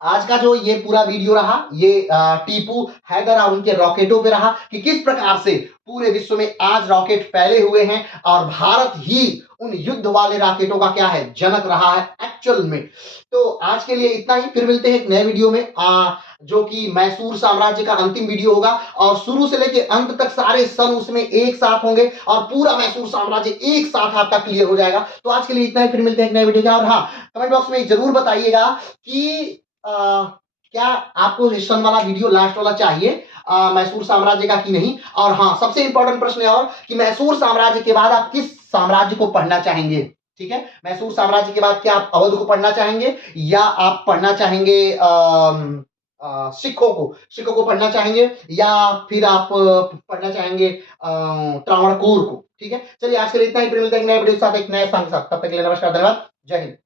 आज का जो ये पूरा वीडियो रहा, ये टीपू हैदर और उनके रॉकेटों पे रहा कि किस प्रकार से पूरे विश्व में आज रॉकेट फैले हुए हैं और भारत ही उन युद्ध वाले रॉकेटों का क्या है, जनक रहा है एक्चुअल में। तो आज के लिए इतना ही, फिर मिलते हैं एक नए वीडियो में जो कि मैसूर साम्राज्य का अंतिम वीडियो होगा और शुरू से लेकर अंत तक सारे सन उसमें एक साथ होंगे और पूरा मैसूर साम्राज्य एक साथ आपका क्लियर हो जाएगा। तो आज के लिए इतना ही, फिर मिलते हैं एक नए वीडियो का। और हाँ, कमेंट बॉक्स में जरूर बताइएगा कि क्या आपको इस सन वाला वीडियो लास्ट वाला चाहिए मैसूर साम्राज्य का कि नहीं। और हाँ, सबसे इंपॉर्टेंट प्रश्न है और कि मैसूर साम्राज्य के बाद आप किस साम्राज्य को पढ़ना चाहेंगे। ठीक है, मैसूर साम्राज्य के बाद क्या आप अवध को पढ़ना चाहेंगे या आप पढ़ना चाहेंगे सिखों को पढ़ना चाहेंगे या फिर आप पढ़ना चाहेंगे त्रावणकोर को। ठीक है, चलिए आज के लिए इतना ही, फिर मिलते हैं नए वीडियो के साथ, एक नए संग साथ। तब तक के लिए नमस्कार, धन्यवाद, जय हिंद।